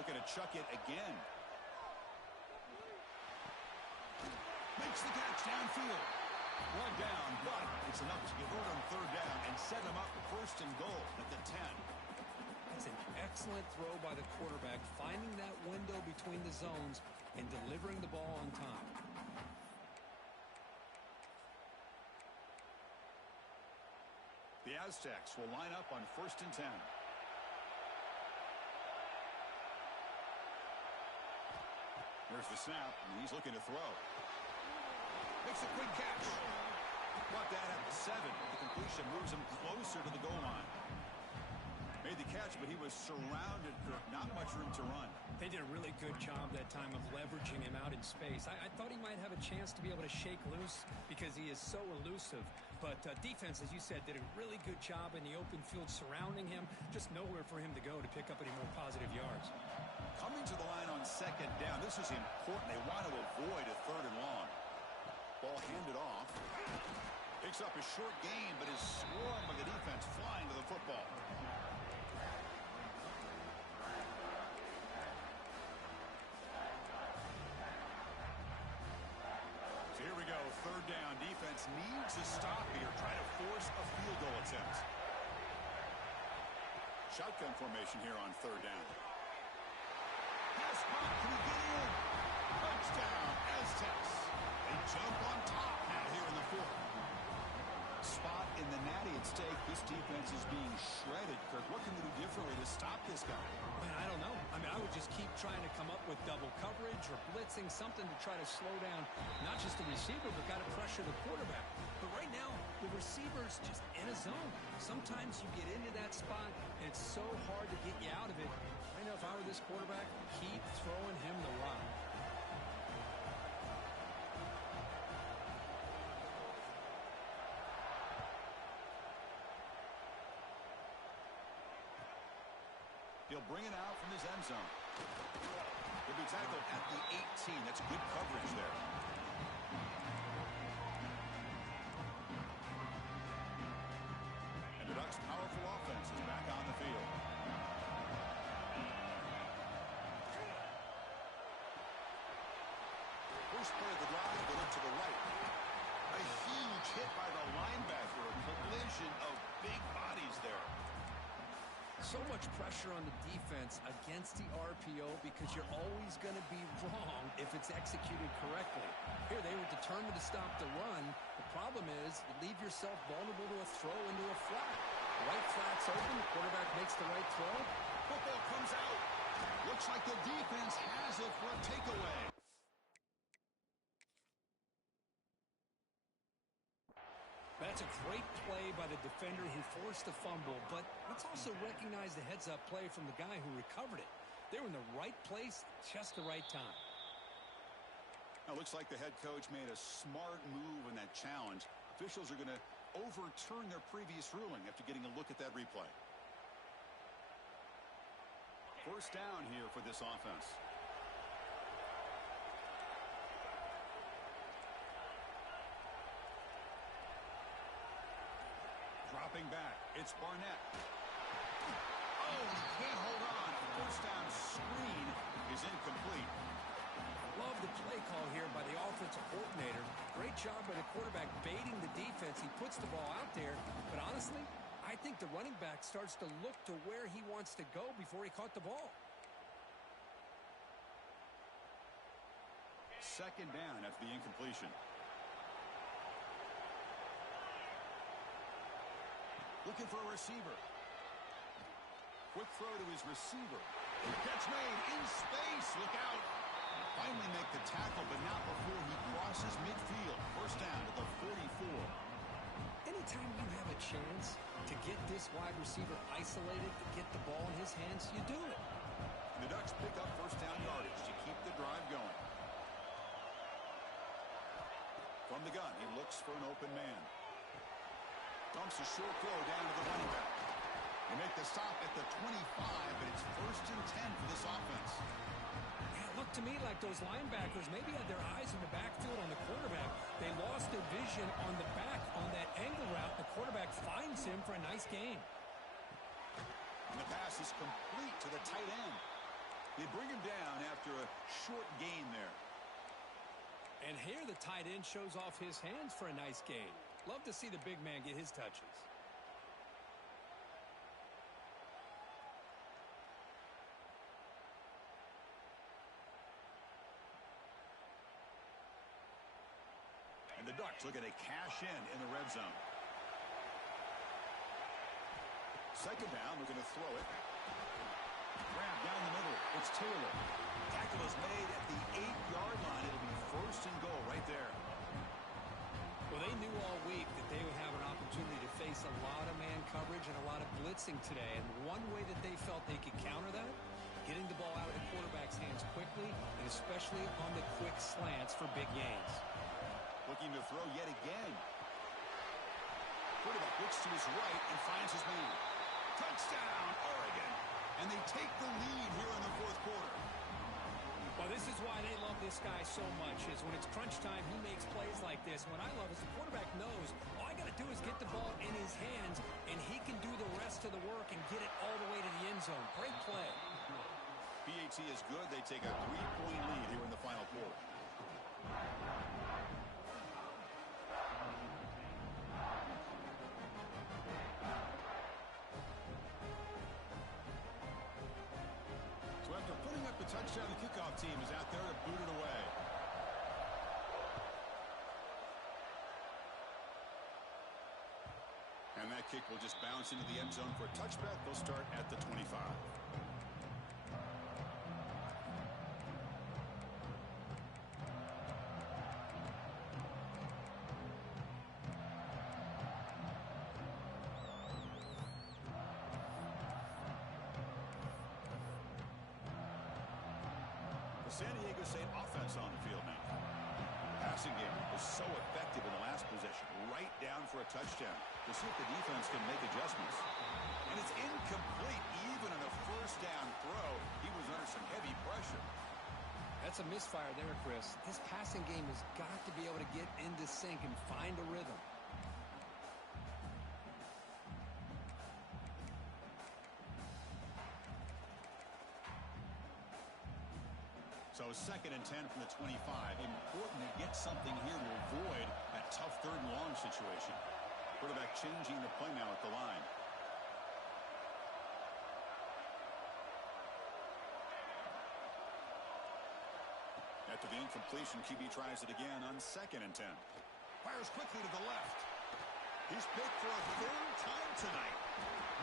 Looking to chuck it again. Makes the catch downfield. One down, but it's enough to convert on third down and set him up for first and goal at the 10. That's an excellent throw by the quarterback, finding that window between the zones and delivering the ball on time. The Aztecs will line up on first and 10. There's the snap, and he's looking to throw. Makes a quick catch. Brought that at the 7. The completion moves him closer to the goal line. Made the catch, but he was surrounded, Kirk. Not much room to run. They did a really good job that time of leveraging him out in space. I thought he might have a chance to be able to shake loose because he is so elusive. But defense, as you said, did a really good job in the open field surrounding him. Just nowhere for him to go to pick up any more positive yards. Coming to the line on second down. This is important. They want to avoid a third and long. Ball handed off. Picks up a short gain, but is swarmed by the defense flying to the football. So here we go. Third down. Defense needs a stop here. Try to force a field goal attempt. Shotgun formation here on third down. Pass caught. Can he get in? Touchdown, Aztecs. They jump on top now here in the fourth. Spot in the natty at stake. This defense is being shredded, Kirk. What can they do differently to stop this guy? Man, I don't know. I mean, I would just keep trying to come up with double coverage or blitzing, something to try to slow down not just the receiver, but got to pressure the quarterback. But right now, the receiver's just in a zone. Sometimes you get into that spot, and it's so hard to get you out of it. I know if I were this quarterback, keep throwing him the rock. He'll bring it out from his end zone. He'll be tackled at the 18. That's good coverage there. And the Ducks' powerful offense is back on the field. First play of the drive, they look to the right. A huge hit by the linebacker. A collision of big bodies there. So much pressure on the defense against the RPO because you're always going to be wrong if it's executed correctly. Here, they were determined to stop the run. The problem is you leave yourself vulnerable to a throw into a flat. Right flat's open. The quarterback makes the right throw. Football comes out. Looks like the defense has it for a takeaway. That's a great play by the defender who forced the fumble, but let's also recognize the heads-up play from the guy who recovered it. They were in the right place, just the right time. Now, looks like the head coach made a smart move in that challenge. Officials are going to overturn their previous ruling after getting a look at that replay. First down here for this offense. Dropping back, it's Barnett. Oh, he can't hold on. First down screen is incomplete. Love the play call here by the offensive coordinator. Great job by the quarterback baiting the defense. He puts the ball out there, but honestly, I think the running back starts to look to where he wants to go before he caught the ball. Second down after the incompletion. Looking for a receiver. Quick throw to his receiver. Catch made in space. Look out. Finally make the tackle, but not before he crosses midfield. First down at the 44. Anytime you have a chance to get this wide receiver isolated, to get the ball in his hands, you do it. The Ducks pick up first down yardage to keep the drive going. From the gun, he looks for an open man. Dumps a short throw down to the running back. They make the stop at the 25, but it's first and 10 for this offense. Yeah, it looked to me like those linebackers maybe had their eyes in the backfield on the quarterback. They lost their vision on the back on that angle route. The quarterback finds him for a nice gain. And the pass is complete to the tight end. They bring him down after a short gain there. And here the tight end shows off his hands for a nice gain. Love to see the big man get his touches. And the Ducks looking to cash in the red zone. Second down, looking to throw it. Grab down the middle. It's Taylor. Tackle is made at the 8-yard line. It'll be first and goal right there. Well, they knew all week that they would have an opportunity to face a lot of man coverage and a lot of blitzing today. And one way that they felt they could counter that, getting the ball out of the quarterback's hands quickly, and especially on the quick slants for big gains. Looking to throw yet again. Quarterback looks to his right and finds his man. Touchdown, Oregon. And they take the lead here in the fourth quarter. Well, this is why they love this guy so much, is when it's crunch time, he makes plays like this. What I love is the quarterback knows all I got to do is get the ball in his hands, and he can do the rest of the work and get it all the way to the end zone. Great play. PAT is good. They take a 3-point lead here in the final quarter. So after putting up the touchdown, the kickoff team is out there to boot it away. And that kick will just bounce into the end zone for a touchback. They'll start at the 25. San Diego State offense on the field now. Passing game was so effective in the last possession, right down for a touchdown. To see if the defense can make adjustments. And it's incomplete. Even on a first down throw, he was under some heavy pressure. That's a misfire there, Chris. This passing game has got to be able to get into sync and find a rhythm. So second and 10 from the 25. Important to get something here to avoid that tough third and long situation. Quarterback changing the play now at the line. After the incompletion, QB tries it again on second and 10. Fires quickly to the left. He's picked for a third time tonight.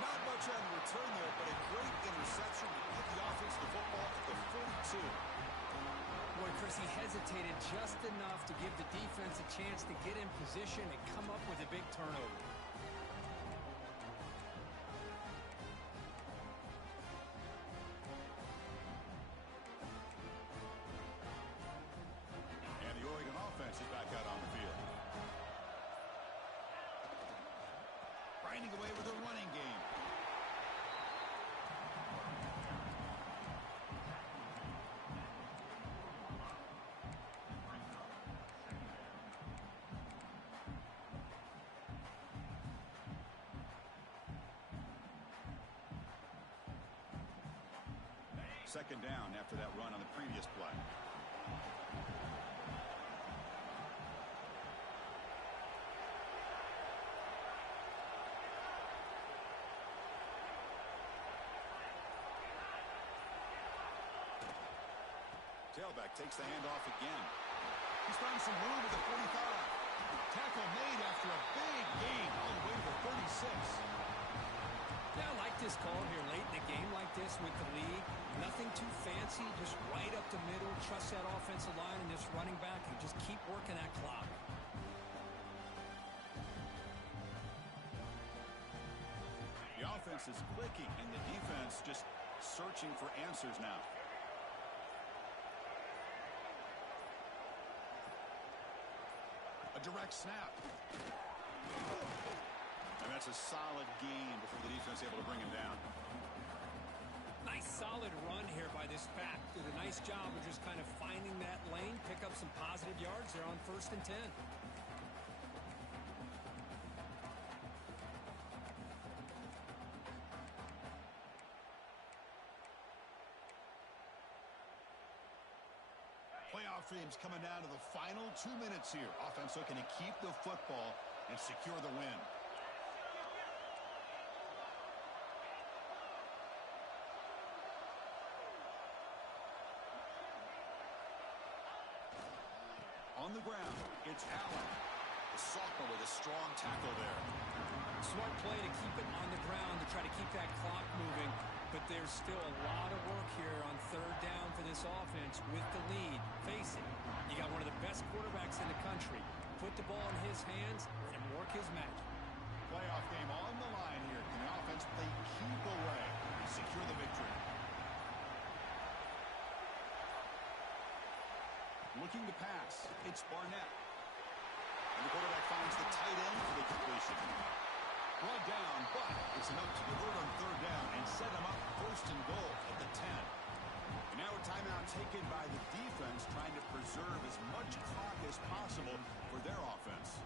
Not much on the return there, but a great interception to get the offense the football at the 42. Boy, Chris, he hesitated just enough to give the defense a chance to get in position and come up with a big turnover. And the Oregon offense is back out on the field. Grinding away with a running game. Second down after that run on the previous play. Tailback takes the handoff again. He's found some room at the 45. Tackle made after a big gain all the way to the 36. Yeah, I like this call here late in a game like this with the lead. Nothing too fancy, just right up the middle. Trust that offensive line and this running back and just keep working that clock. The offense is clicking and the defense just searching for answers now. A direct snap. And that's a solid gain before the defense able to bring him down. Nice solid run here by this back. Did a nice job of just kind of finding that lane, pick up some positive yards there on 1st and 10. Playoff dreams coming down to the final 2 minutes here. Offense looking to keep the football and secure the win. On the ground, it's Allen. The sophomore with a strong tackle there. Smart play to keep it on the ground to try to keep that clock moving. But there's still a lot of work here on 3rd down for this offense with the lead. Face it, you got one of the best quarterbacks in the country. Put the ball in his hands and work his magic. Playoff game on the line here. Can the offense play keep away and secure the victory? Looking to pass. It's Barnett. And the quarterback finds the tight end for the completion. Brought down, but it's enough to convert on 3rd down and set him up 1st and goal at the 10. And now a timeout taken by the defense, trying to preserve as much clock as possible for their offense.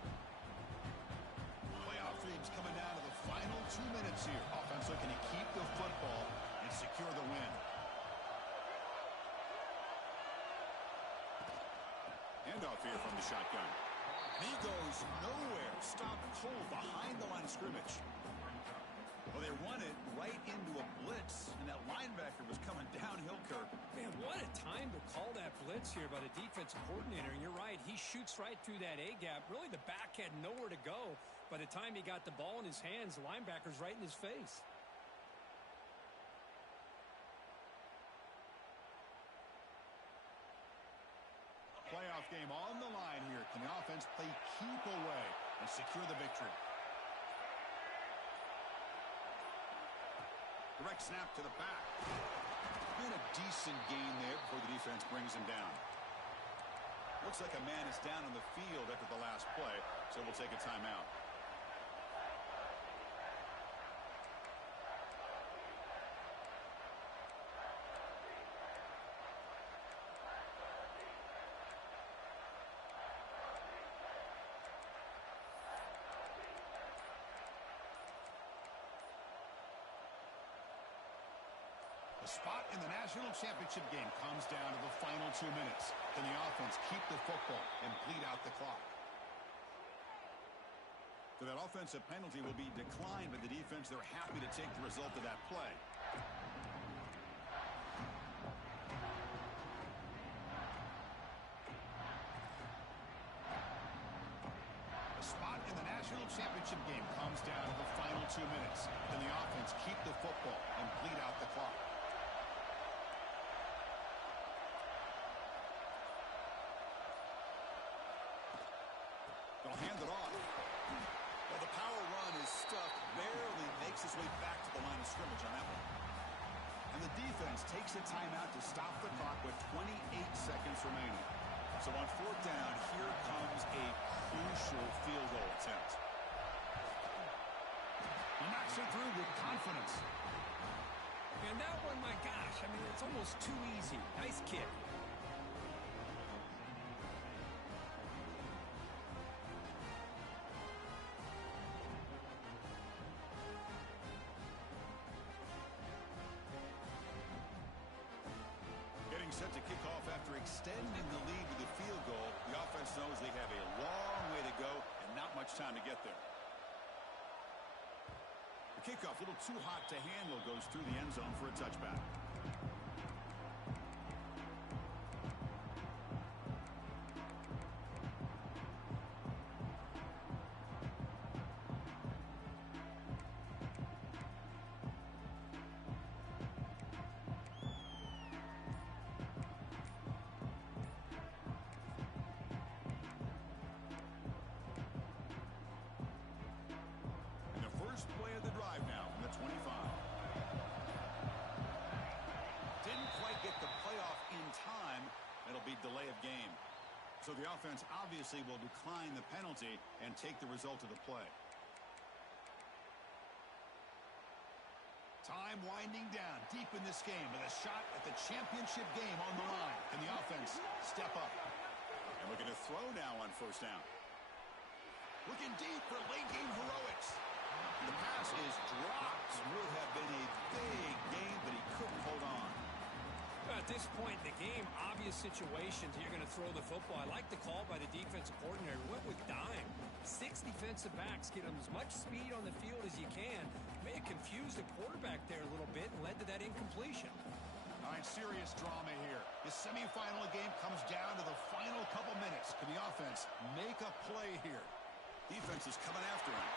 Playoff dreams coming down to the final 2 minutes here. Offense looking to keep the football and secure the win. Handoff here from the shotgun. He goes nowhere. Stopped cold behind the line of scrimmage. Well, they run it right into a blitz, and that linebacker was coming downhill, Kirk. Man, what a time to call that blitz here by the defensive coordinator. And you're right, he shoots right through that A-gap. Really, the back had nowhere to go. By the time he got the ball in his hands, the linebacker's right in his face. Playoff game on the line here. Can the offense play keep away and secure the victory? Direct snap to the back. And a decent gain there before the defense brings him down. Looks like a man is down on the field after the last play, so we'll take a timeout. The spot in the national championship game comes down to the final 2 minutes. Can the offense keep the football and bleed out the clock? So that offensive penalty will be declined by the defense. They're happy to take the result of that play. The spot in the national championship game comes down to the final 2 minutes. Can the offense keep the football and bleed out the clock? They'll hand it off. Well, the power run is stuffed, barely makes his way back to the line of scrimmage on that one. And the defense takes a timeout to stop the clock with 28 seconds remaining. So on 4th down, here comes a crucial field goal attempt. He knocks it through with confidence. And that one, my gosh, I mean, it's almost too easy. Nice kick. After extending the lead with a field goal, the offense knows they have a long way to go and not much time to get there. The kickoff, a little too hot to handle, goes through the end zone for a touchback. First play of the drive now from the 25. Didn't quite get the playoff in time. It'll be delay of game. So the offense obviously will decline the penalty and take the result of the play. Time winding down deep in this game with a shot at the championship game on the line. Can the offense step up? And looking to throw now on first down. Looking deep for late game heroics. The pass is dropped. Would have been a big game, but he couldn't hold on. At this point in the game, obvious situations, you're going to throw the football. I like the call by the defensive coordinator. Went with dime. 6 defensive backs, get them as much speed on the field as you can. May have confused the quarterback there a little bit and led to that incompletion. All right, serious drama here. The semifinal game comes down to the final couple minutes. Can the offense make a play here? Defense is coming after him.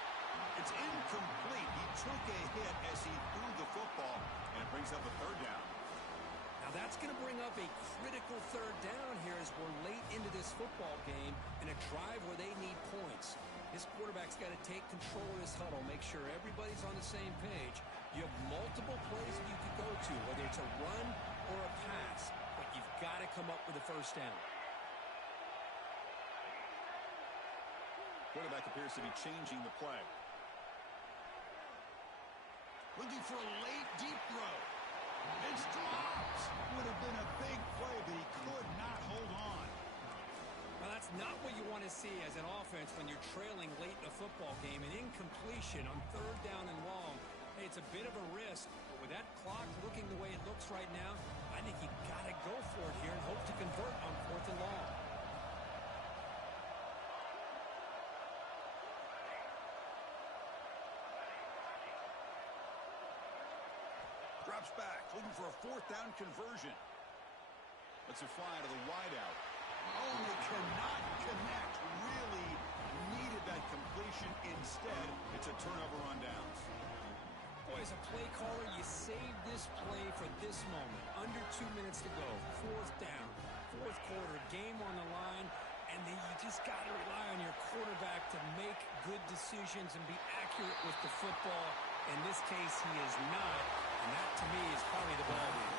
It's incomplete. He took a hit as he threw the football, and it brings up a third down. Now that's going to bring up a critical third down here as we're late into this football game in a drive where they need points. This quarterback's got to take control of this huddle, make sure everybody's on the same page. You have multiple plays that you could go to, whether it's a run or a pass, but you've got to come up with a first down. Quarterback appears to be changing the play. Looking for a late deep throw. It's dropped. Would have been a big play, but he could not hold on. Well, that's not what you want to see as an offense when you're trailing late in a football game. An incompletion on third down and long. Hey, it's a bit of a risk, but with that clock looking the way it looks right now, I think you got to go for it here and hope to convert on fourth and long. Drops back, looking for a fourth down conversion. Lets it fly to the wideout. Oh, and they cannot connect. Really needed that completion. Instead, it's a turnover on downs. Boy, as a play caller, you save this play for this moment. Under 2 minutes to go. Fourth down. Fourth quarter. Game on the line. And then you just got to rely on your quarterback to make good decisions and be accurate with the football. In this case, he is not. And that, to me, is probably the ball game.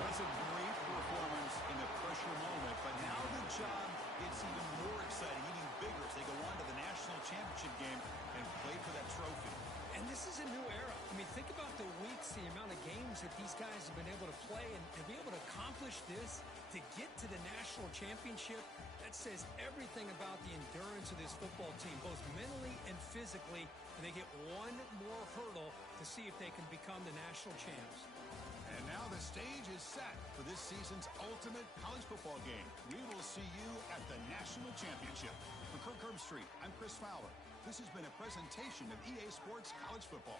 That's a great performance in the pressure moment. But now the job gets even more exciting, even bigger as they go on to the national championship game and play for that trophy. And this is a new era. I mean, think about the weeks, the amount of games that these guys have been able to play, and to be able to accomplish this, to get to the national championship, that says everything about the endurance of this football team, both mentally and physically, and they get one more hurdle to see if they can become the national champs. And now the stage is set for this season's ultimate college football game. We will see you at the national championship. For Kirk Herbstreit, I'm Chris Fowler. This has been a presentation of EA Sports College Football.